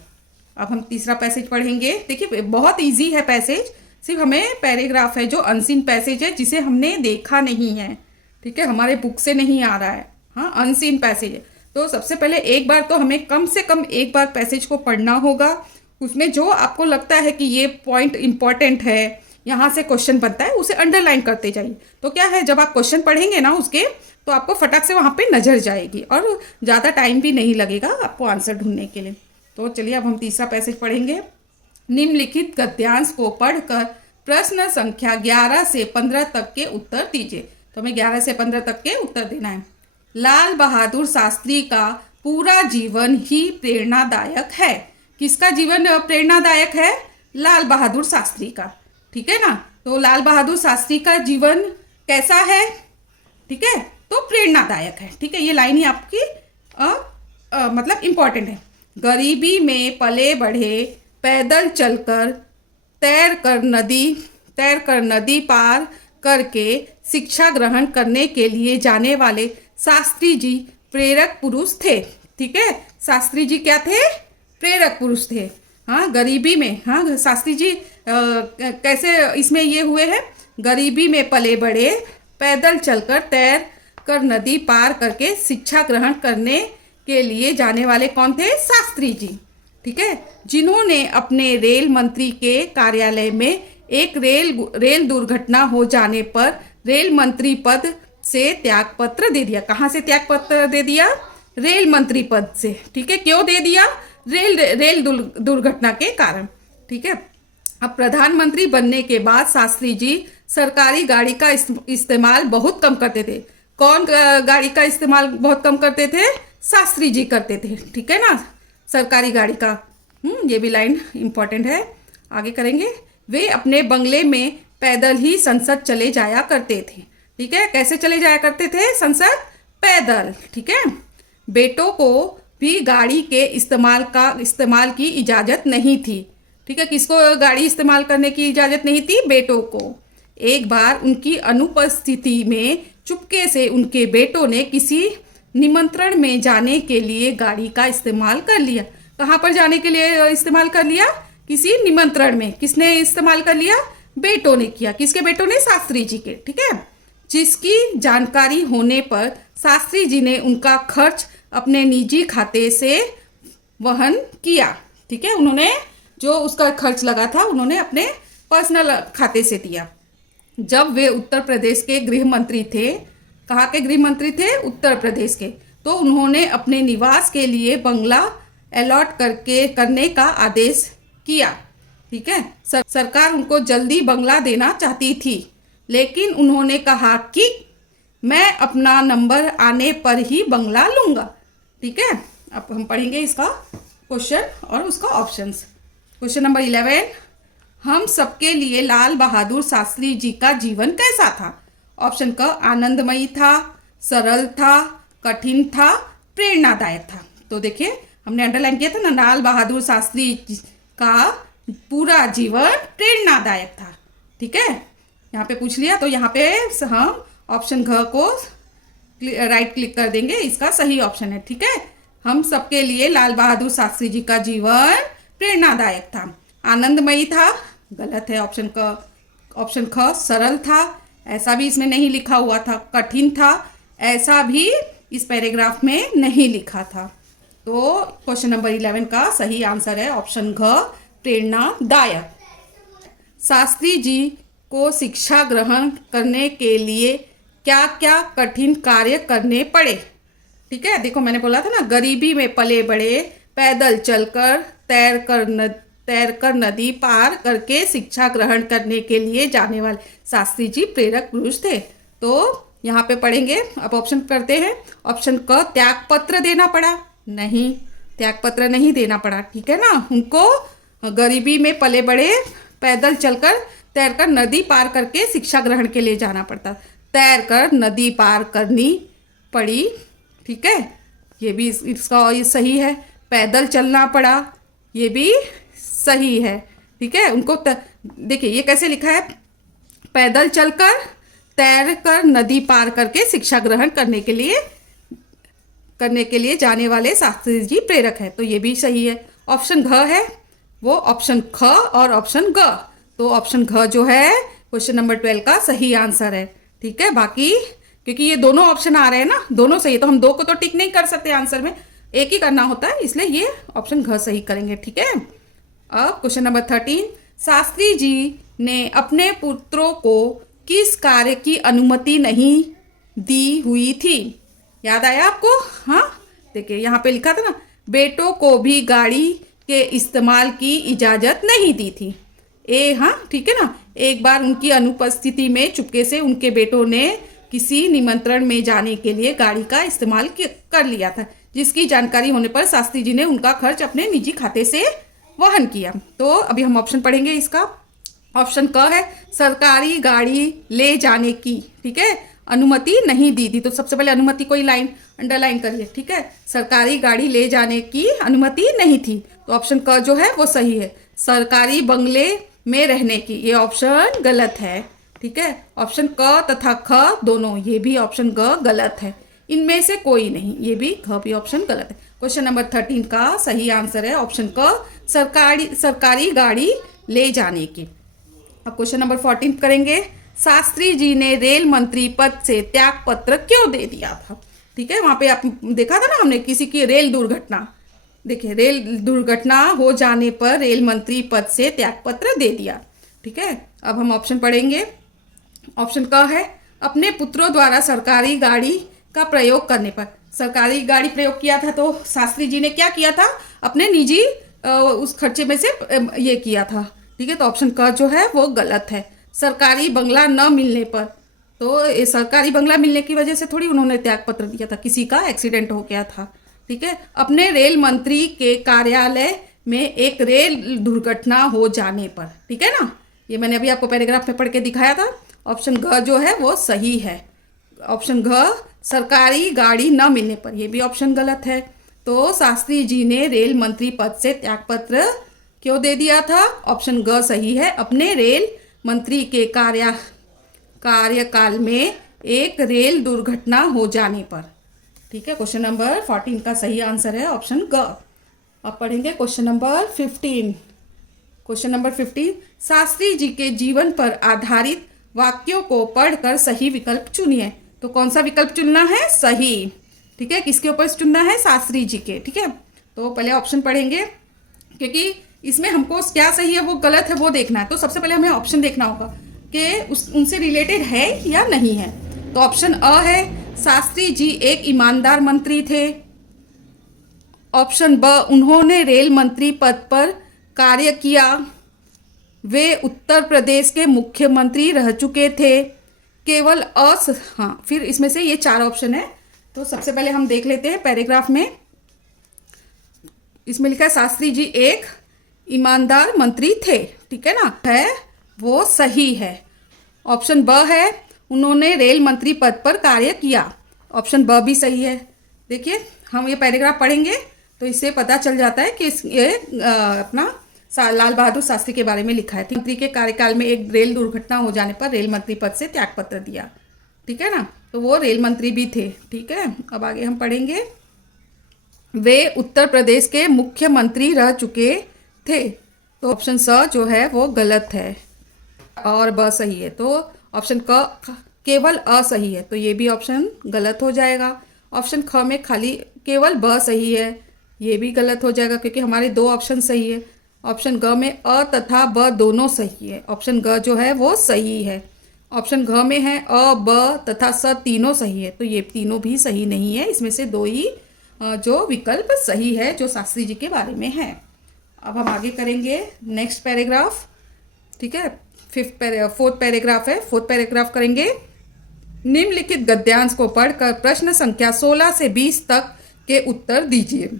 अब हम तीसरा पैसेज पढ़ेंगे। देखिए बहुत इजी है पैसेज, सिर्फ हमें पैराग्राफ है जो अनसीन पैसेज है, जिसे हमने देखा नहीं है। ठीक है, हमारे बुक से नहीं आ रहा है। हाँ, अनसीन पैसेज है। तो सबसे पहले एक बार तो हमें कम से कम एक बार पैसेज को पढ़ना होगा। उसमें जो आपको लगता है कि ये पॉइंट इंपॉर्टेंट है, यहाँ से क्वेश्चन बनता है, उसे अंडरलाइन करते जाइए। तो क्या है, जब आप क्वेश्चन पढ़ेंगे ना उसके, तो आपको फटाक से वहाँ पे नजर जाएगी और ज़्यादा टाइम भी नहीं लगेगा आपको आंसर ढूंढने के लिए। तो चलिए अब हम तीसरा पैसेज पढ़ेंगे। निम्नलिखित गद्यांश को पढ़कर प्रश्न संख्या 11 से 15 तक के उत्तर दीजिए। तो हमें 11 से 15 तक के उत्तर देना है। लाल बहादुर शास्त्री का पूरा जीवन ही प्रेरणादायक है। किसका जीवन प्रेरणादायक है? लाल बहादुर शास्त्री का। ठीक है ना, तो लाल बहादुर शास्त्री का जीवन कैसा है? ठीक है, तो प्रेरणादायक है। ठीक है, ये लाइन ही आपकी मतलब इम्पोर्टेंट है। गरीबी में पले बढ़े, पैदल चलकर, तैर कर नदी पार करके शिक्षा ग्रहण करने के लिए जाने वाले शास्त्री जी प्रेरक पुरुष थे। ठीक है, शास्त्री जी क्या थे? प्रेरक पुरुष थे। हाँ, गरीबी में, हाँ शास्त्री जी कैसे इसमें ये हुए हैं? गरीबी में पले बढ़े, पैदल चलकर, तैर कर नदी पार करके शिक्षा ग्रहण करने के लिए जाने वाले कौन थे? शास्त्री जी। ठीक है, जिन्होंने अपने रेल मंत्री के कार्यालय में एक रेल दुर्घटना हो जाने पर रेल मंत्री पद से त्यागपत्र दे दिया। कहाँ से त्यागपत्र दे दिया? रेल मंत्री पद से। ठीक है, क्यों दे दिया? रेल दुर्घटना के कारण। ठीक है, अब प्रधानमंत्री बनने के बाद शास्त्री जी सरकारी गाड़ी का इस्तेमाल बहुत कम करते थे। कौन गाड़ी का इस्तेमाल बहुत कम करते थे? शास्त्री जी करते थे। ठीक है ना, सरकारी गाड़ी का। ये भी लाइन इंपॉर्टेंट है, आगे करेंगे। वे अपने बंगले में पैदल ही संसद चले जाया करते थे। ठीक है, कैसे चले जाया करते थे संसद? पैदल। ठीक है, बेटों को भी गाड़ी के इस्तेमाल की इजाज़त नहीं थी। ठीक है, किसको गाड़ी इस्तेमाल करने की इजाज़त नहीं थी? बेटों को। एक बार उनकी अनुपस्थिति में चुपके से उनके बेटों ने किसी निमंत्रण में जाने के लिए गाड़ी का इस्तेमाल कर लिया। कहाँ पर जाने के लिए इस्तेमाल कर लिया? किसी निमंत्रण में। किसने इस्तेमाल कर लिया? बेटों ने किया। किसके बेटों ने? शास्त्री जी के। ठीक है, जिसकी जानकारी होने पर शास्त्री जी ने उनका खर्च अपने निजी खाते से वहन किया। ठीक है, उन्होंने जो उसका खर्च लगा था उन्होंने अपने पर्सनल खाते से दिया। जब वे उत्तर प्रदेश के गृह मंत्री थे, कहाँ के गृह मंत्री थे? उत्तर प्रदेश के, तो उन्होंने अपने निवास के लिए बंगला अलॉट करने का आदेश किया। ठीक है, सरकार उनको जल्दी बंगला देना चाहती थी, लेकिन उन्होंने कहा कि मैं अपना नंबर आने पर ही बंगला लूँगा। ठीक है, अब हम पढ़ेंगे इसका क्वेश्चन और उसका ऑप्शंस। क्वेश्चन नंबर 11, हम सबके लिए लाल बहादुर शास्त्री जी का जीवन कैसा था? ऑप्शन क, आनंदमयी था, सरल था, कठिन था, प्रेरणादायक था। तो देखिए, हमने अंडरलाइन किया था ना, लाल बहादुर शास्त्री का पूरा जीवन प्रेरणादायक था। ठीक है, यहाँ पे पूछ लिया, तो यहाँ पे हम ऑप्शन घ को राइट क्लिक कर देंगे, इसका सही ऑप्शन है। ठीक है, हम सबके लिए लाल बहादुर शास्त्री जी का जीवन प्रेरणादायक था। आनंदमयी था, गलत है ऑप्शन क। ऑप्शन ख, सरल था, ऐसा भी इसमें नहीं लिखा हुआ था। कठिन था, ऐसा भी इस पैराग्राफ में नहीं लिखा था। तो क्वेश्चन नंबर 11 का सही आंसर है ऑप्शन घ, प्रेरणादायक। शास्त्री जी को शिक्षा ग्रहण करने के लिए क्या क्या कठिन कार्य करने पड़े? ठीक है, देखो मैंने बोला था ना, गरीबी में पले बढ़े, पैदल चलकर, तैर कर नदी पार करके शिक्षा ग्रहण करने के लिए जाने वाले शास्त्री जी प्रेरक पुरुष थे। तो यहाँ पे पढ़ेंगे, अब ऑप्शन करते हैं। ऑप्शन क, त्यागपत्र देना पड़ा? नहीं, त्यागपत्र नहीं देना पड़ा। ठीक है ना, उनको गरीबी में पले बढ़े, पैदल चलकर, तैर कर नदी पार करके शिक्षा ग्रहण के लिए जाना पड़ता। तैर कर नदी पार करनी पड़ी। ठीक है, ये भी इसका ये सही है। पैदल चलना पड़ा, ये भी सही है। ठीक है, उनको देखिए ये कैसे लिखा है, पैदल चलकर, तैर कर नदी पार करके शिक्षा ग्रहण करने के लिए जाने वाले शास्त्री जी प्रेरक है। तो ये भी सही है। ऑप्शन घ है वो ऑप्शन ख और ऑप्शन ग। तो ऑप्शन घ जो है क्वेश्चन नंबर 12 का सही आंसर है। ठीक है, बाकी क्योंकि ये दोनों ऑप्शन आ रहे हैं ना, दोनों सही है, तो हम दो को तो टिक नहीं कर सकते आंसर में, एक ही करना होता है, इसलिए ये ऑप्शन घ सही करेंगे। ठीक है, अब क्वेश्चन नंबर 13, शास्त्री जी ने अपने पुत्रों को किस कार्य की अनुमति नहीं दी हुई थी? याद आया आपको? हाँ, देखिए यहाँ पे लिखा था ना, बेटों को भी गाड़ी के इस्तेमाल की इजाज़त नहीं दी थी। हाँ ठीक है ना, एक बार उनकी अनुपस्थिति में चुपके से उनके बेटों ने किसी निमंत्रण में जाने के लिए गाड़ी का इस्तेमाल कर लिया था, जिसकी जानकारी होने पर शास्त्री जी ने उनका खर्च अपने निजी खाते से वहन किया। तो अभी हम ऑप्शन पढ़ेंगे इसका। ऑप्शन क है सरकारी गाड़ी ले जाने की, ठीक है, अनुमति नहीं दी थी। तो सबसे पहले अनुमति कोई लाइन अंडरलाइन करिए, ठीक है। सरकारी गाड़ी ले जाने की अनुमति नहीं थी, तो ऑप्शन क जो है वो सही है। सरकारी बंगले में रहने की, ये ऑप्शन गलत है, ठीक है। ऑप्शन क तथा ख दोनों, ये भी ऑप्शन ग गलत है। इनमें से कोई नहीं, ये भी ख भी ऑप्शन गलत है। क्वेश्चन नंबर 13 का सही आंसर है ऑप्शन क, सरकारी गाड़ी ले जाने की। अब क्वेश्चन नंबर 14 करेंगे। शास्त्री जी ने रेल मंत्री पद से त्याग पत्र क्यों दे दिया था, ठीक है। वहां पे आप देखा था ना हमने, किसी की रेल दुर्घटना, देखिए रेल दुर्घटना हो जाने पर रेल मंत्री पद से त्याग पत्र दे दिया, ठीक है। अब हम ऑप्शन पढ़ेंगे। ऑप्शन क है अपने पुत्रों द्वारा सरकारी गाड़ी का प्रयोग करने पर। सरकारी गाड़ी प्रयोग किया था, तो शास्त्री जी ने क्या किया था, अपने निजी उस खर्चे में से ये किया था, ठीक है। तो ऑप्शन क जो है वो गलत है। सरकारी बंगला न मिलने पर, तो ये सरकारी बंगला मिलने की वजह से थोड़ी उन्होंने त्याग पत्र दिया था, किसी का एक्सीडेंट हो गया था, ठीक है। अपने रेल मंत्री के कार्यालय में एक रेल दुर्घटना हो जाने पर, ठीक है ना, ये मैंने अभी आपको पैराग्राफ में पढ़ के दिखाया था। ऑप्शन घ जो है वो सही है। ऑप्शन घ सरकारी गाड़ी न मिलने पर, यह भी ऑप्शन गलत है। तो शास्त्री जी ने रेल मंत्री पद से त्यागपत्र क्यों दे दिया था, ऑप्शन ग सही है। अपने रेल मंत्री के कार्यकाल में एक रेल दुर्घटना हो जाने पर, ठीक है। क्वेश्चन नंबर 14 का सही आंसर है ऑप्शन ग। अब पढ़ेंगे question number 15। Question number 15, Shastri ji के जीवन पर आधारित वाक्यों को पढ़कर सही विकल्प चुनिए। तो कौन सा विकल्प चुनना है, सही, ठीक है। किसके ऊपर चुनना है, शास्त्री जी के, ठीक है। तो पहले ऑप्शन पढ़ेंगे, क्योंकि इसमें हमको क्या सही है वो गलत है वो देखना है। तो सबसे पहले हमें ऑप्शन देखना होगा कि उनसे रिलेटेड है या नहीं है। तो ऑप्शन अ है शास्त्री जी एक ईमानदार मंत्री थे। ऑप्शन ब उन्होंने रेल मंत्री पद पर कार्य किया, वे उत्तर प्रदेश के मुख्यमंत्री रह चुके थे। केवल हाँ, फिर इसमें से ये 4 ऑप्शन है। तो सबसे पहले हम देख लेते हैं पैराग्राफ में। इसमें लिखा है शास्त्री जी एक ईमानदार मंत्री थे, ठीक है ना, है वो सही है। ऑप्शन ब है उन्होंने रेल मंत्री पद पर कार्य किया, ऑप्शन ब भी सही है। देखिए हम ये पैराग्राफ पढ़ेंगे तो इससे पता चल जाता है कि ये अपना लाल बहादुर शास्त्री के बारे में लिखा है। मंत्री के कार्यकाल में एक रेल दुर्घटना हो जाने पर रेल मंत्री पद से त्यागपत्र दिया, ठीक है ना, तो वो रेल मंत्री भी थे, ठीक है। अब आगे हम पढ़ेंगे, वे उत्तर प्रदेश के मुख्यमंत्री रह चुके थे। तो ऑप्शन स जो है वो गलत है और ब सही है। तो ऑप्शन क केवल अ सही है, तो ये भी ऑप्शन गलत हो जाएगा। ऑप्शन ख में खाली केवल ब सही है, ये भी गलत हो जाएगा क्योंकि हमारे 2 ऑप्शन सही है। ऑप्शन ग में अ तथा ब दोनों सही है, ऑप्शन ग जो है वो सही है। ऑप्शन घ में है अ ब तथा स तीनों सही है, तो ये तीनों भी सही नहीं है। इसमें से 2 ही जो विकल्प सही है जो शास्त्री जी के बारे में है। अब हम आगे करेंगे नेक्स्ट पैराग्राफ, ठीक है। 4th पैराग्राफ है। 4th पैराग्राफ करेंगे, निम्नलिखित गद्यांश को पढ़कर प्रश्न संख्या 16 से 20 तक के उत्तर दीजिए।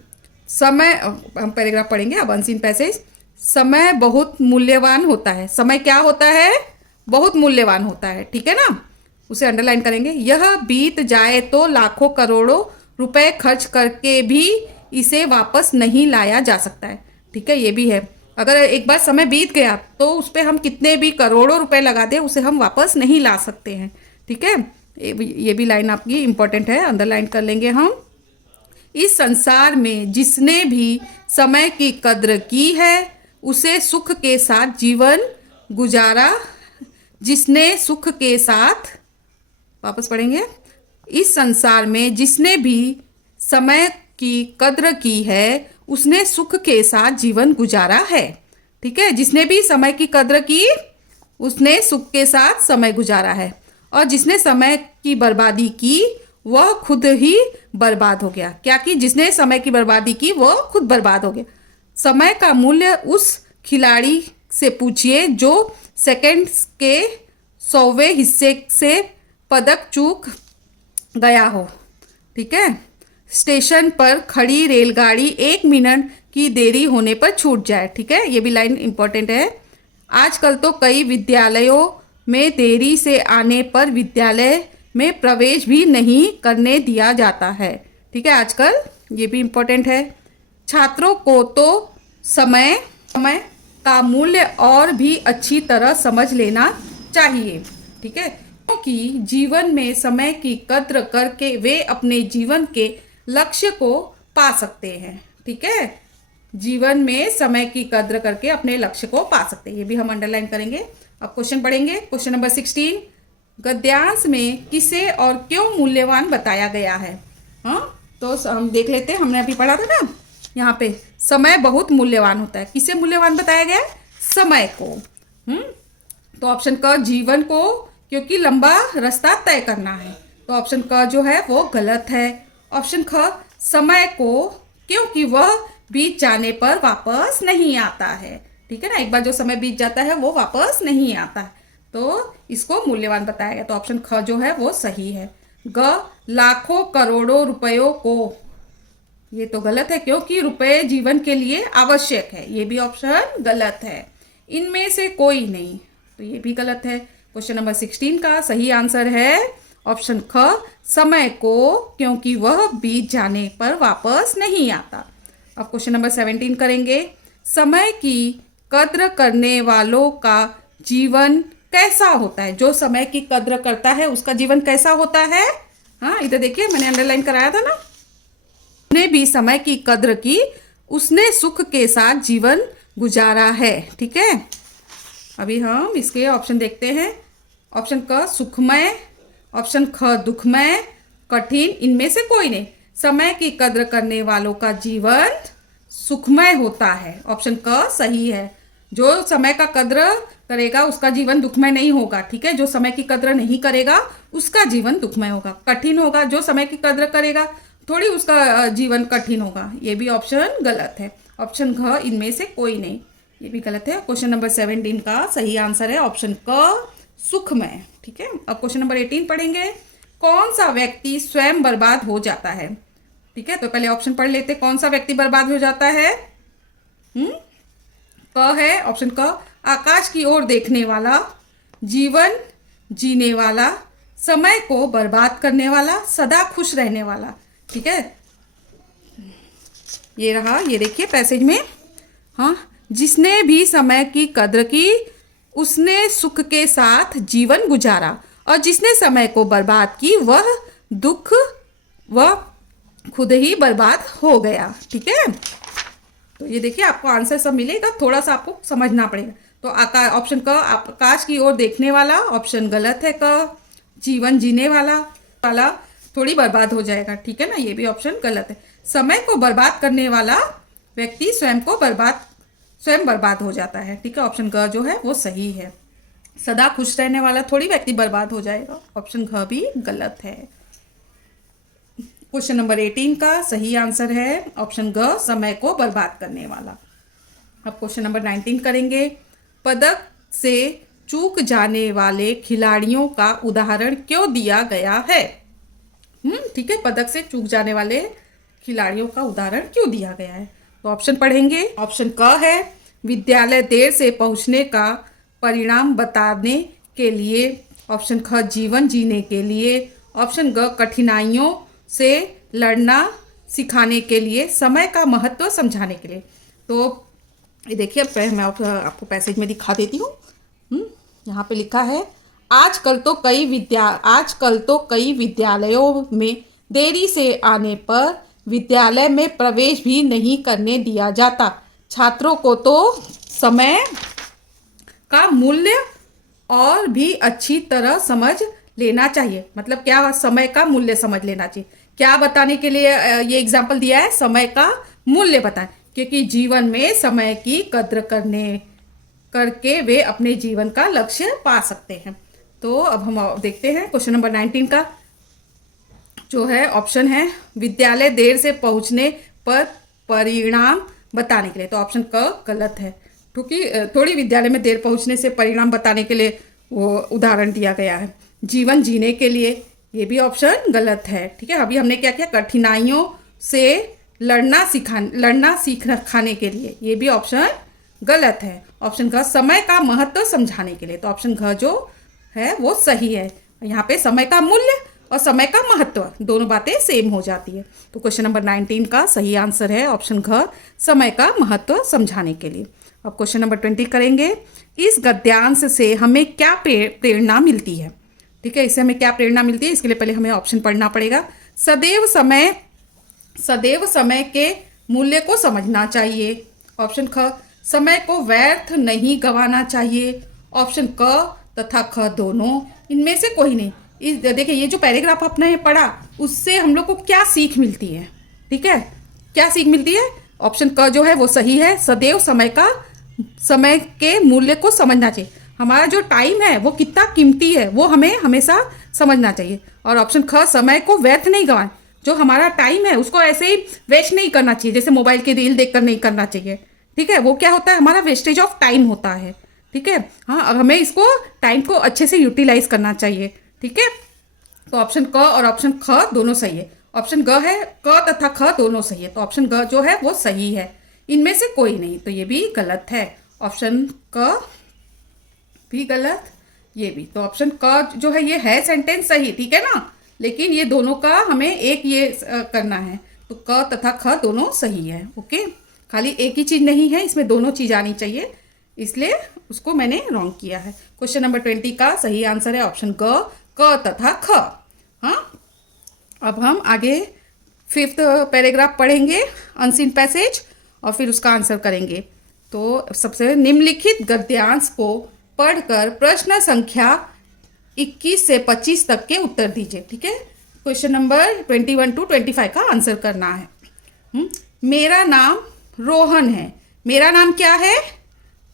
समय, हम पैराग्राफ पढ़ेंगे अब अनसीन पैसेज। समय बहुत मूल्यवान होता है, समय क्या होता है, बहुत मूल्यवान होता है, ठीक है ना, उसे अंडरलाइन करेंगे। यह बीत जाए तो लाखों करोड़ों रुपए खर्च करके भी इसे वापस नहीं लाया जा सकता है, ठीक है, ये भी है। अगर एक बार समय बीत गया तो उस पर हम कितने भी करोड़ों रुपए लगा दें उसे हम वापस नहीं ला सकते हैं, ठीक है। ये भी लाइन आपकी इंपॉर्टेंट है, अंडरलाइन कर लेंगे हम। इस संसार में जिसने भी समय की कद्र की है उसे सुख के साथ जीवन गुजारा, जिसने सुख के साथ, वापस पढ़ेंगे, इस संसार में जिसने भी समय की कद्र की है उसने सुख के साथ जीवन गुजारा है, ठीक है। जिसने भी समय की कद्र की उसने सुख के साथ समय गुजारा है, और जिसने समय की बर्बादी की वह खुद ही बर्बाद हो गया। क्या कि जिसने समय की बर्बादी की वो खुद बर्बाद हो गया। समय का मूल्य उस खिलाड़ी से पूछिए जो सेकंड के 100वें हिस्से से पदक चूक गया हो, ठीक है। स्टेशन पर खड़ी रेलगाड़ी 1 मिनट कि देरी होने पर छूट जाए। ठीक है, ये भी लाइन इंपॉर्टेंट है। आजकल तो कई विद्यालयों में देरी से आने पर विद्यालय में प्रवेश भी नहीं करने दिया जाता है। ठीक है, आजकल ये भी इम्पोर्टेंट है। छात्रों को तो समय समय का मूल्य और भी अच्छी तरह समझ लेना चाहिए। ठीक है, क्योंकि जीवन में समय की कद्र करके वे अपने जीवन के लक्ष्य को पा सकते हैं। ठीक है, जीवन में समय की कद्र करके अपने लक्ष्य को पा सकते हैं, ये भी हम अंडरलाइन करेंगे। अब क्वेश्चन पढ़ेंगे। क्वेश्चन नंबर 16, गद्यांश में किसे और क्यों मूल्यवान बताया गया है। हाँ, तो हम देख लेते हैं, हमने अभी पढ़ा था ना, यहाँ पे समय बहुत मूल्यवान होता है। किसे मूल्यवान बताया गया है? समय को। तो ऑप्शन क जीवन को, क्योंकि लंबा रास्ता तय करना है, तो ऑप्शन क जो है वो गलत है। ऑप्शन ख समय को, क्योंकि वह बीत जाने पर वापस नहीं आता है। ठीक है ना, एक बार जो समय बीत जाता है वो वापस नहीं आता है, तो इसको मूल्यवान बताया गया। तो ऑप्शन ख जो है वो सही है। ग लाखों करोड़ों रुपयों को, ये तो गलत है, क्योंकि रुपए जीवन के लिए आवश्यक है, ये भी ऑप्शन गलत है। इनमें से कोई नहीं, तो ये भी गलत है। क्वेश्चन नंबर 16 का सही आंसर है ऑप्शन ख समय को, क्योंकि वह बीत जाने पर वापस नहीं आता। अब क्वेश्चन नंबर 17 करेंगे। समय की कद्र करने वालों का जीवन कैसा होता है? जो समय की कद्र करता है उसका जीवन कैसा होता है? हाँ, इधर देखिए, मैंने अंडरलाइन कराया था ना। उसने भी समय की कद्र की, उसने सुख के साथ जीवन गुजारा है। ठीक है, अभी हम इसके ऑप्शन देखते हैं। ऑप्शन क सुखमय, ऑप्शन ख दुखमय, कठिन, इनमें से कोई नहीं। समय की कद्र करने वालों का जीवन सुखमय होता है, ऑप्शन क सही है। जो समय का कद्र करेगा उसका जीवन दुखमय नहीं होगा। ठीक है, जो समय की कद्र नहीं करेगा उसका जीवन दुखमय होगा। कठिन होगा, जो समय की कद्र करेगा थोड़ी उसका जीवन कठिन होगा, ये भी ऑप्शन गलत है। ऑप्शन घ इनमें से कोई नहीं, ये भी गलत है। क्वेश्चन नंबर 17 का सही आंसर है ऑप्शन क सुखमय। ठीक है, अब क्वेश्चन नंबर 18 पढ़ेंगे। कौन सा व्यक्ति स्वयं बर्बाद हो जाता है? ठीक है, तो पहले ऑप्शन पढ़ लेते। कौन सा व्यक्ति बर्बाद हो जाता है? क है ऑप्शन क आकाश की ओर देखने वाला, जीवन जीने वाला, समय को बर्बाद करने वाला, सदा खुश रहने वाला। ठीक है, ये रहा, ये देखिए पैसेज में। हाँ, जिसने भी समय की कद्र की उसने सुख के साथ जीवन गुजारा, और जिसने समय को बर्बाद की वह खुद ही बर्बाद हो गया। ठीक है, तो ये देखिए आपको आंसर सब मिलेगा, थोड़ा सा आपको समझना पड़ेगा। तो ऑप्शन क आकाश की ओर देखने वाला, ऑप्शन गलत है। क जीवन जीने वाला थोड़ी बर्बाद हो जाएगा। ठीक है ना, ये भी ऑप्शन गलत है। समय को बर्बाद करने वाला व्यक्ति स्वयं बर्बाद हो जाता है। ठीक है, ऑप्शन ग जो है वो सही है। सदा खुश रहने वाला थोड़ी व्यक्ति बर्बाद हो जाएगा, ऑप्शन घ भी गलत है। क्वेश्चन नंबर 18 का सही आंसर है ऑप्शन ग समय को बर्बाद करने वाला। अब क्वेश्चन नंबर 19 करेंगे। पदक से चूक जाने वाले खिलाड़ियों का उदाहरण क्यों दिया गया है? ठीक है, पदक से चूक जाने वाले खिलाड़ियों का उदाहरण क्यों दिया गया है? तो ऑप्शन पढ़ेंगे। ऑप्शन क है विद्यालय देर से पहुंचने का परिणाम बताने के लिए, ऑप्शन ख जीवन जीने के लिए, ऑप्शन ग कठिनाइयों से लड़ना सिखाने के लिए, समय का महत्व समझाने के लिए। तो ये देखिए, मैं आपको पैसेज में दिखा देती हूँ। यहाँ पे लिखा है आजकल तो कई विद्यालयों में देरी से आने पर विद्यालय में प्रवेश भी नहीं करने दिया जाता। छात्रों को तो समय का मूल्य और भी अच्छी तरह समझ लेना चाहिए। मतलब क्या? समय का मूल्य समझ लेना चाहिए। क्या बताने के लिए ये एग्जाम्पल दिया है? समय का मूल्य बताएं, क्योंकि जीवन में समय की कद्र करके वे अपने जीवन का लक्ष्य पा सकते हैं। तो अब हम देखते हैं क्वेश्चन नंबर 19 का जो है ऑप्शन है विद्यालय देर से पहुंचने पर परिणाम बताने के लिए। तो ऑप्शन क गलत है, क्योंकि थोड़ी विद्यालय में देर पहुंचने से परिणाम बताने के लिए वो उदाहरण दिया गया है। जीवन जीने के लिए, ये भी ऑप्शन गलत है। ठीक है, अभी हमने क्या किया? कठिनाइयों से लड़ना सीख खाने के लिए, ये भी ऑप्शन गलत है। ऑप्शन घ समय का महत्व समझाने के लिए, तो ऑप्शन घ जो है वो सही है। यहाँ पे समय का मूल्य और समय का महत्व दोनों बातें सेम हो जाती है। तो क्वेश्चन नंबर 19 का सही आंसर है ऑप्शन घ, समय का महत्व समझाने के लिए। अब क्वेश्चन नंबर 20 करेंगे। इस गद्यांश से हमें क्या प्रेरणा मिलती है? ठीक है, इससे हमें क्या प्रेरणा मिलती है, इसके लिए पहले हमें ऑप्शन पढ़ना पड़ेगा। सदैव समय के मूल्य को समझना चाहिए। ऑप्शन ख, समय को व्यर्थ नहीं गंवाना चाहिए। ऑप्शन क तथा ख दोनों, इनमें से कोई नहीं। देखिए ये जो पैराग्राफ आपने पढ़ा उससे हम लोग को क्या सीख मिलती है? ठीक है, क्या सीख मिलती है? ऑप्शन क जो है वो सही है, सदैव समय के मूल्य को समझना चाहिए। हमारा जो टाइम है वो कितना कीमती है वो हमें हमेशा समझना चाहिए। और ऑप्शन ख, समय को व्यर्थ नहीं गंवाए, जो हमारा टाइम है उसको ऐसे ही वेस्ट नहीं करना चाहिए, जैसे मोबाइल की रील देखकर नहीं करना चाहिए। ठीक है, वो क्या होता है, हमारा वेस्टेज ऑफ टाइम होता है। ठीक है, हाँ, अब हमें इसको टाइम को अच्छे से यूटिलाइज करना चाहिए। ठीक है, तो ऑप्शन क और ऑप्शन ख दोनों सही है। ऑप्शन ग है, क तथा ख दोनों सही है, तो ऑप्शन ग जो है वो सही है, इनमें से कोई नहीं, तो ये भी गलत है। ऑप्शन क भी गलत, ये भी। तो ऑप्शन क जो है ये है सेंटेंस सही, ठीक है ना, लेकिन ये दोनों का हमें एक ये करना है, तो क तथा ख दोनों सही है। ओके, खाली एक ही चीज़ नहीं है, इसमें दोनों चीज़ आनी चाहिए, इसलिए उसको मैंने रॉन्ग किया है। क्वेश्चन नंबर 20 का सही आंसर है ऑप्शन क तथा ख। हाँ, अब हम आगे 5th पैराग्राफ पढ़ेंगे, अनसीन पैसेज, और फिर उसका आंसर करेंगे। तो सबसे निम्नलिखित गद्यांश को पढ़कर प्रश्न संख्या 21 से 25 तक के उत्तर दीजिए। ठीक है, क्वेश्चन नंबर 21 to 25 का आंसर करना है। मेरा नाम रोहन है। मेरा नाम क्या है?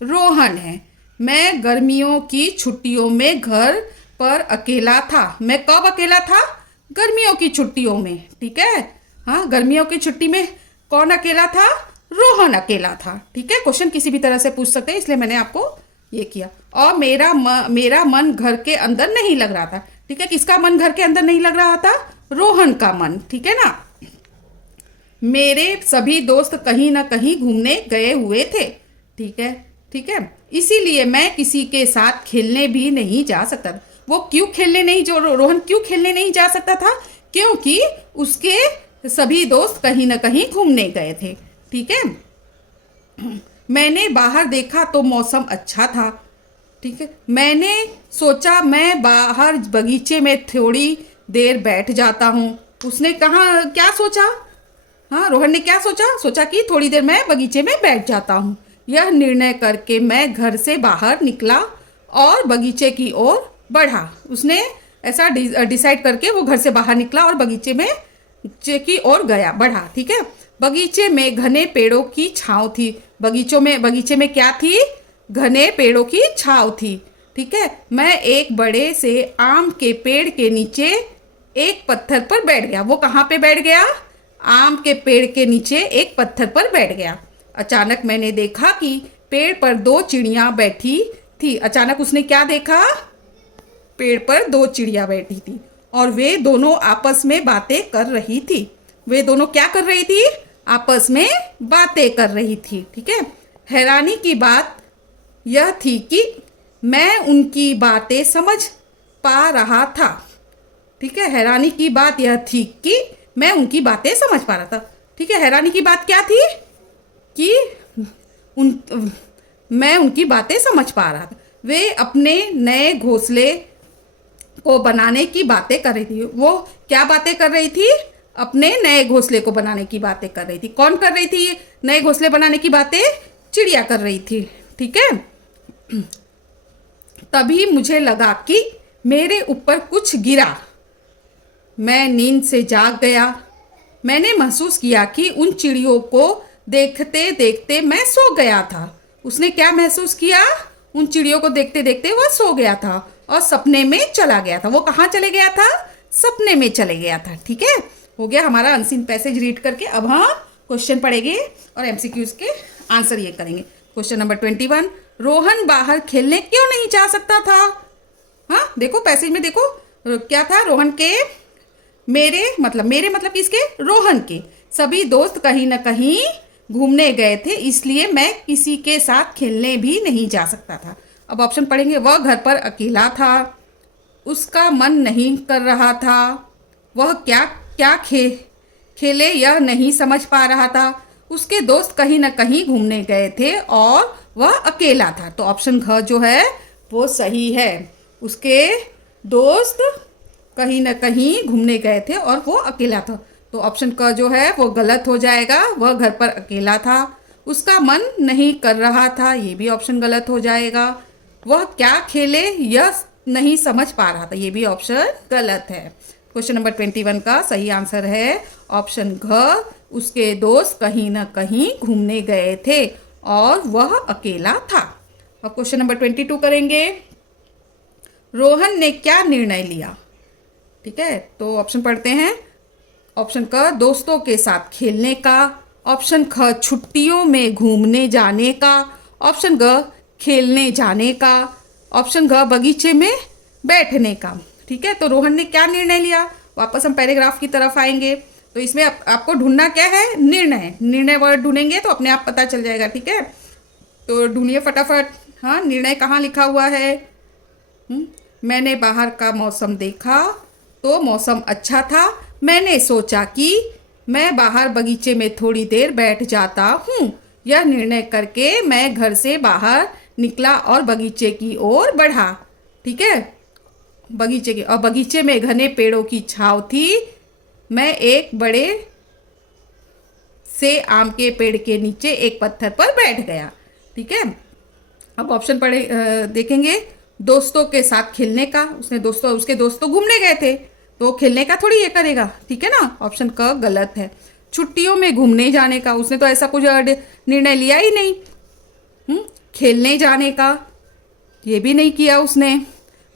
रोहन है। मैं गर्मियों की छुट्टियों में घर पर अकेला था। मैं कब अकेला था? गर्मियों की छुट्टियों में। ठीक है, हाँ, गर्मियों की छुट्टी में कौन अकेला था? रोहन अकेला था। ठीक है, क्वेश्चन किसी भी तरह से पूछ सकते हैं, इसलिए मैंने आपको ये किया। और मेरा मन घर के अंदर नहीं लग रहा था। ठीक है, किसका मन घर के अंदर नहीं लग रहा था? रोहन का मन। ठीक है ना। मेरे सभी दोस्त कहीं ना कहीं घूमने गए हुए थे। ठीक है, ठीक है, इसीलिए मैं किसी के साथ खेलने भी नहीं जा सकता था। वो क्यों खेलने नहीं, जो रोहन क्यों खेलने नहीं जा सकता था? क्योंकि उसके सभी दोस्त कहीं ना कहीं घूमने गए थे। ठीक है, मैंने बाहर देखा तो मौसम अच्छा था। ठीक है, मैंने सोचा मैं बाहर बगीचे में थोड़ी देर बैठ जाता हूँ। उसने कहा क्या सोचा? हाँ, रोहन ने क्या सोचा कि थोड़ी देर मैं बगीचे में बैठ जाता हूँ। यह निर्णय करके मैं घर से बाहर निकला और बगीचे की ओर बढ़ा। उसने ऐसा डिसाइड करके वो घर से बाहर निकला और बगीचे की ओर बढ़ा। ठीक है, बगीचे में घने पेड़ों की छांव थी। बगीचे में क्या थी? घने पेड़ों की छांव थी। ठीक है, मैं एक बड़े से आम के पेड़ के नीचे एक पत्थर पर बैठ गया। वो कहाँ पे बैठ गया? आम के पेड़ के नीचे एक पत्थर पर बैठ गया। अचानक मैंने देखा कि पेड़ पर 2 चिड़ियाँ बैठी थी। अचानक उसने क्या देखा? पेड़ पर 2 चिड़िया बैठी थी और वे दोनों आपस में बातें कर रही थी। वे दोनों क्या कर रही थी? आपस में बातें कर रही थी। ठीक है, हैरानी की बात यह थी कि मैं उनकी बातें समझ पा रहा था। ठीक है, हैरानी की बात यह थी कि मैं उनकी बातें समझ पा रहा था। ठीक है, हैरानी की बात क्या थी? कि मैं उनकी बातें समझ पा रहा था। वे अपने नए घोंसले को बनाने की बातें कर रही थी। वो क्या बातें कर रही थी? अपने नए घोंसले को बनाने की बातें कर रही थी। कौन कर रही थी नए घोंसले बनाने की बातें? चिड़िया कर रही थी। ठीक है, तभी मुझे लगा कि मेरे ऊपर कुछ गिरा। मैं नींद से जाग गया। मैंने महसूस किया कि उन चिड़ियों को देखते देखते मैं सो गया था। उसने क्या महसूस किया? उन चिड़ियों को देखते देखते वह सो गया था और सपने में चला गया था। वो कहाँ चले गया था? सपने में चले गया था। ठीक है, हो गया हमारा अनसीन पैसेज रीड करके। अब हम क्वेश्चन पढ़ेंगे और एमसीक्यूज के आंसर ये करेंगे। क्वेश्चन नंबर 21, रोहन बाहर खेलने क्यों नहीं जा सकता था? हाँ, देखो पैसेज में देखो क्या था। रोहन के मेरे मतलब किसके, रोहन के सभी दोस्त कहीं ना कहीं घूमने गए थे, इसलिए मैं किसी के साथ खेलने भी नहीं जा सकता था। अब ऑप्शन पढ़ेंगे। वह घर पर अकेला था, उसका मन नहीं कर रहा था, वह क्या क्या खेले यह नहीं समझ पा रहा था, उसके दोस्त कहीं ना कहीं घूमने गए थे और वह अकेला था। तो ऑप्शन घ जो है वो सही है। उसके दोस्त कहीं ना कहीं घूमने गए थे और वो अकेला था। तो ऑप्शन क जो है वो गलत हो जाएगा। वह घर पर अकेला था, उसका मन नहीं कर रहा था, ये भी ऑप्शन गलत हो जाएगा। वह क्या खेले यह नहीं समझ पा रहा था, ये भी ऑप्शन गलत है। क्वेश्चन नंबर 21 का सही आंसर है ऑप्शन घ। उसके दोस्त कहीं ना कहीं घूमने गए थे और वह अकेला था। अब क्वेश्चन नंबर 22 करेंगे। रोहन ने क्या निर्णय लिया? ठीक है, तो ऑप्शन पढ़ते हैं। ऑप्शन क दोस्तों के साथ खेलने का, ऑप्शन ख छुट्टियों में घूमने जाने का, ऑप्शन ग खेलने जाने का, ऑप्शन घ बगीचे में बैठने का। ठीक है, तो रोहन ने क्या निर्णय लिया? वापस हम पैराग्राफ की तरफ आएंगे। तो इसमें आपको ढूंढना क्या है? निर्णय वर्ड ढूंढेंगे तो अपने आप पता चल जाएगा। ठीक है, तो ढूंढिए फटाफट। हाँ, निर्णय कहाँ लिखा हुआ है? मैंने बाहर का मौसम देखा तो मौसम अच्छा था, मैंने सोचा कि मैं बाहर बगीचे में थोड़ी देर बैठ जाता हूँ। यह निर्णय करके मैं घर से बाहर निकला और बगीचे की ओर बढ़ा। ठीक है, बगीचे में घने पेड़ों की छांव थी। मैं एक बड़े से आम के पेड़ के नीचे एक पत्थर पर बैठ गया। ठीक है, अब ऑप्शन देखेंगे। दोस्तों के साथ खेलने का, उसके दोस्त तो घूमने गए थे तो खेलने का थोड़ी ये करेगा। ठीक है ना, ऑप्शन क गलत है। छुट्टियों में घूमने जाने का, उसने तो ऐसा कुछ निर्णय लिया ही नहीं। खेलने जाने का ये भी नहीं किया उसने।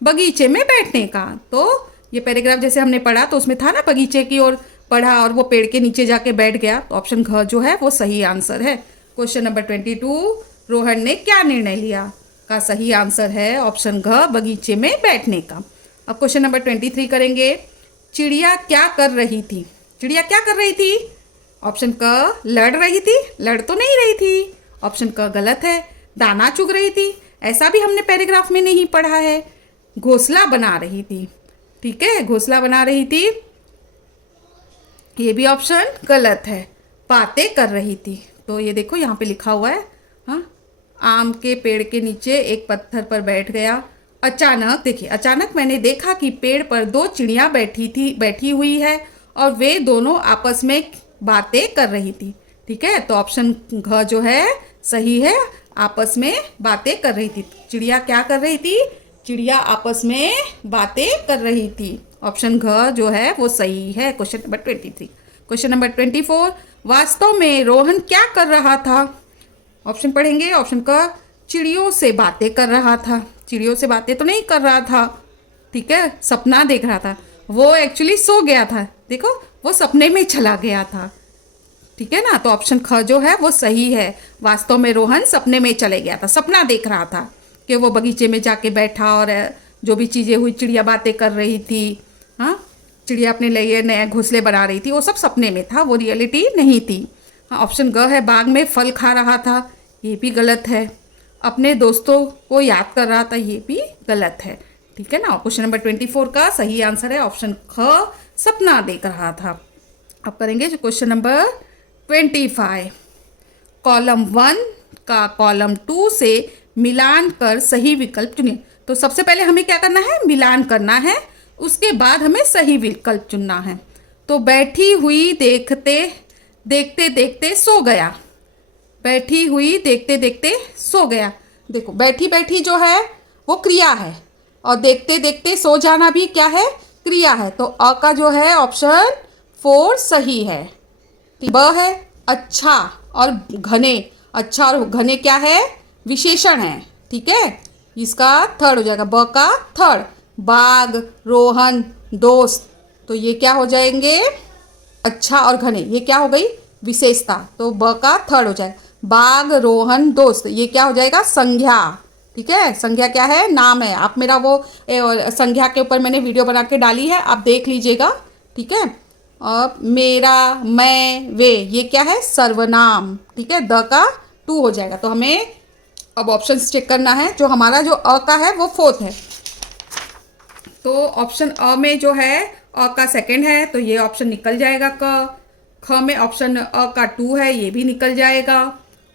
बगीचे में बैठने का, तो ये पैराग्राफ जैसे हमने पढ़ा तो उसमें था ना, बगीचे की ओर पढ़ा और वो पेड़ के नीचे जाके बैठ गया। तो ऑप्शन घ जो है वो सही आंसर है। क्वेश्चन नंबर 22, रोहन ने क्या निर्णय लिया का सही आंसर है ऑप्शन घ, बगीचे में बैठने का। अब क्वेश्चन नंबर 23 करेंगे। चिड़िया क्या कर रही थी? चिड़िया क्या कर रही थी? ऑप्शन क लड़ रही थी, लड़ तो नहीं रही थी। ऑप्शन क गलत है। दाना चुग रही थी, ऐसा भी हमने पैराग्राफ में नहीं पढ़ा है। घोंसला बना रही थी। ठीक है, घोंसला बना रही थी, ये भी ऑप्शन गलत है। बातें कर रही थी, तो ये देखो यहाँ पे लिखा हुआ है। हाँ, आम के पेड़ के नीचे एक पत्थर पर बैठ गया। अचानक, देखिए, अचानक मैंने देखा कि पेड़ पर दो चिड़िया बैठी हुई है और वे दोनों आपस में बातें कर रही थी। ठीक है, तो ऑप्शन घ जो है सही है, आपस में बातें कर रही थी। चिड़िया क्या कर रही थी? चिड़िया आपस में बातें कर रही थी। ऑप्शन घ जो है वो सही है। Question number 23। क्वेश्चन नंबर 24, वास्तव में रोहन क्या कर रहा था? ऑप्शन पढ़ेंगे। ऑप्शन क चिड़ियों से बातें कर रहा था। चिड़ियों से बातें तो नहीं कर रहा था। ठीक है, सपना देख रहा था। वो एक्चुअली सो गया था, देखो वो सपने में चला गया था। ठीक है ना, तो ऑप्शन ख जो है वो सही है। वास्तव में रोहन सपने में चले गया था, सपना देख रहा था कि वो बगीचे में जाके बैठा और जो भी चीज़ें हुई, चिड़िया बातें कर रही थी। हाँ, चिड़िया अपने लिए नया घोंसले बना रही थी, वो सब सपने में था, वो रियलिटी नहीं थी। हाँ, ऑप्शन ग है, बाग में फल खा रहा था, ये भी गलत है। अपने दोस्तों को याद कर रहा था, ये भी गलत है। ठीक है ना, क्वेश्चन नंबर 24 का सही आंसर है ऑप्शन ख, सपना देख रहा था। अब करेंगे जो क्वेश्चन नंबर 25, कॉलम 1 का कॉलम 2 से मिलान कर सही विकल्प चुनिए। तो सबसे पहले हमें क्या करना है? मिलान करना है, उसके बाद हमें सही विकल्प चुनना है। तो बैठी हुई देखते देखते सो गया। बैठी हुई देखते देखते सो गया। देखो, बैठी बैठी जो है वो क्रिया है और देखते देखते सो जाना भी क्या है? क्रिया है। तो अ का जो है ऑप्शन 4 सही है। ब है अच्छा और घने। अच्छा और घने क्या है? विशेषण है। ठीक है, इसका थर्ड हो जाएगा, ब का थर्ड। बाग, रोहन, दोस्त, तो ये क्या हो जाएंगे? अच्छा और घने, ये क्या हो गई? विशेषता। तो ब का थर्ड हो जाएगा। बाग, रोहन, दोस्त, ये क्या हो जाएगा? संज्ञा। ठीक है, संज्ञा क्या है? नाम है। आप मेरा वो संज्ञा के ऊपर मैंने वीडियो बना के डाली है, आप देख लीजिएगा। ठीक है। अब मेरा, मैं, वे, ये क्या है? सर्वनाम। ठीक है, द का टू हो जाएगा। तो हमें अब ऑप्शंस चेक करना है। जो हमारा जो अ का है वो फोर्थ है, तो ऑप्शन अ में जो है अ का सेकंड है, तो ये ऑप्शन निकल जाएगा। क ख में ऑप्शन अ का टू है, ये भी निकल जाएगा।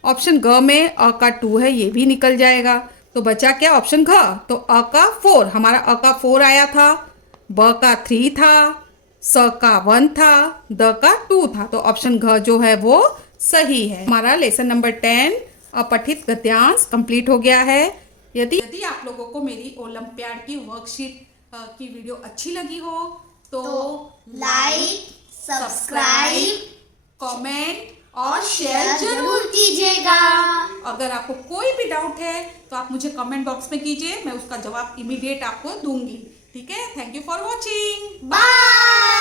ऑप्शन ग में अ का टू है, ये भी निकल जाएगा। तो बचा क्या? ऑप्शन घ। तो अ का फोर, हमारा अ का फोर आया था, ब का थ्री था, स का वन था, द का टू था। तो ऑप्शन घ जो है वो सही है। हमारा लेसन नंबर 10 अपठित गद्यांश कंप्लीट हो गया है। यदि आप लोगों को मेरी ओलंपियाड की वर्कशीट की वीडियो अच्छी लगी हो तो लाइक, सब्सक्राइब, कमेंट और शेयर जरूर कीजिएगा। अगर आपको कोई भी डाउट है तो आप मुझे कमेंट बॉक्स में कीजिए, मैं उसका जवाब इमीडिएट आपको दूंगी। ठीक है, thank you for watching, bye.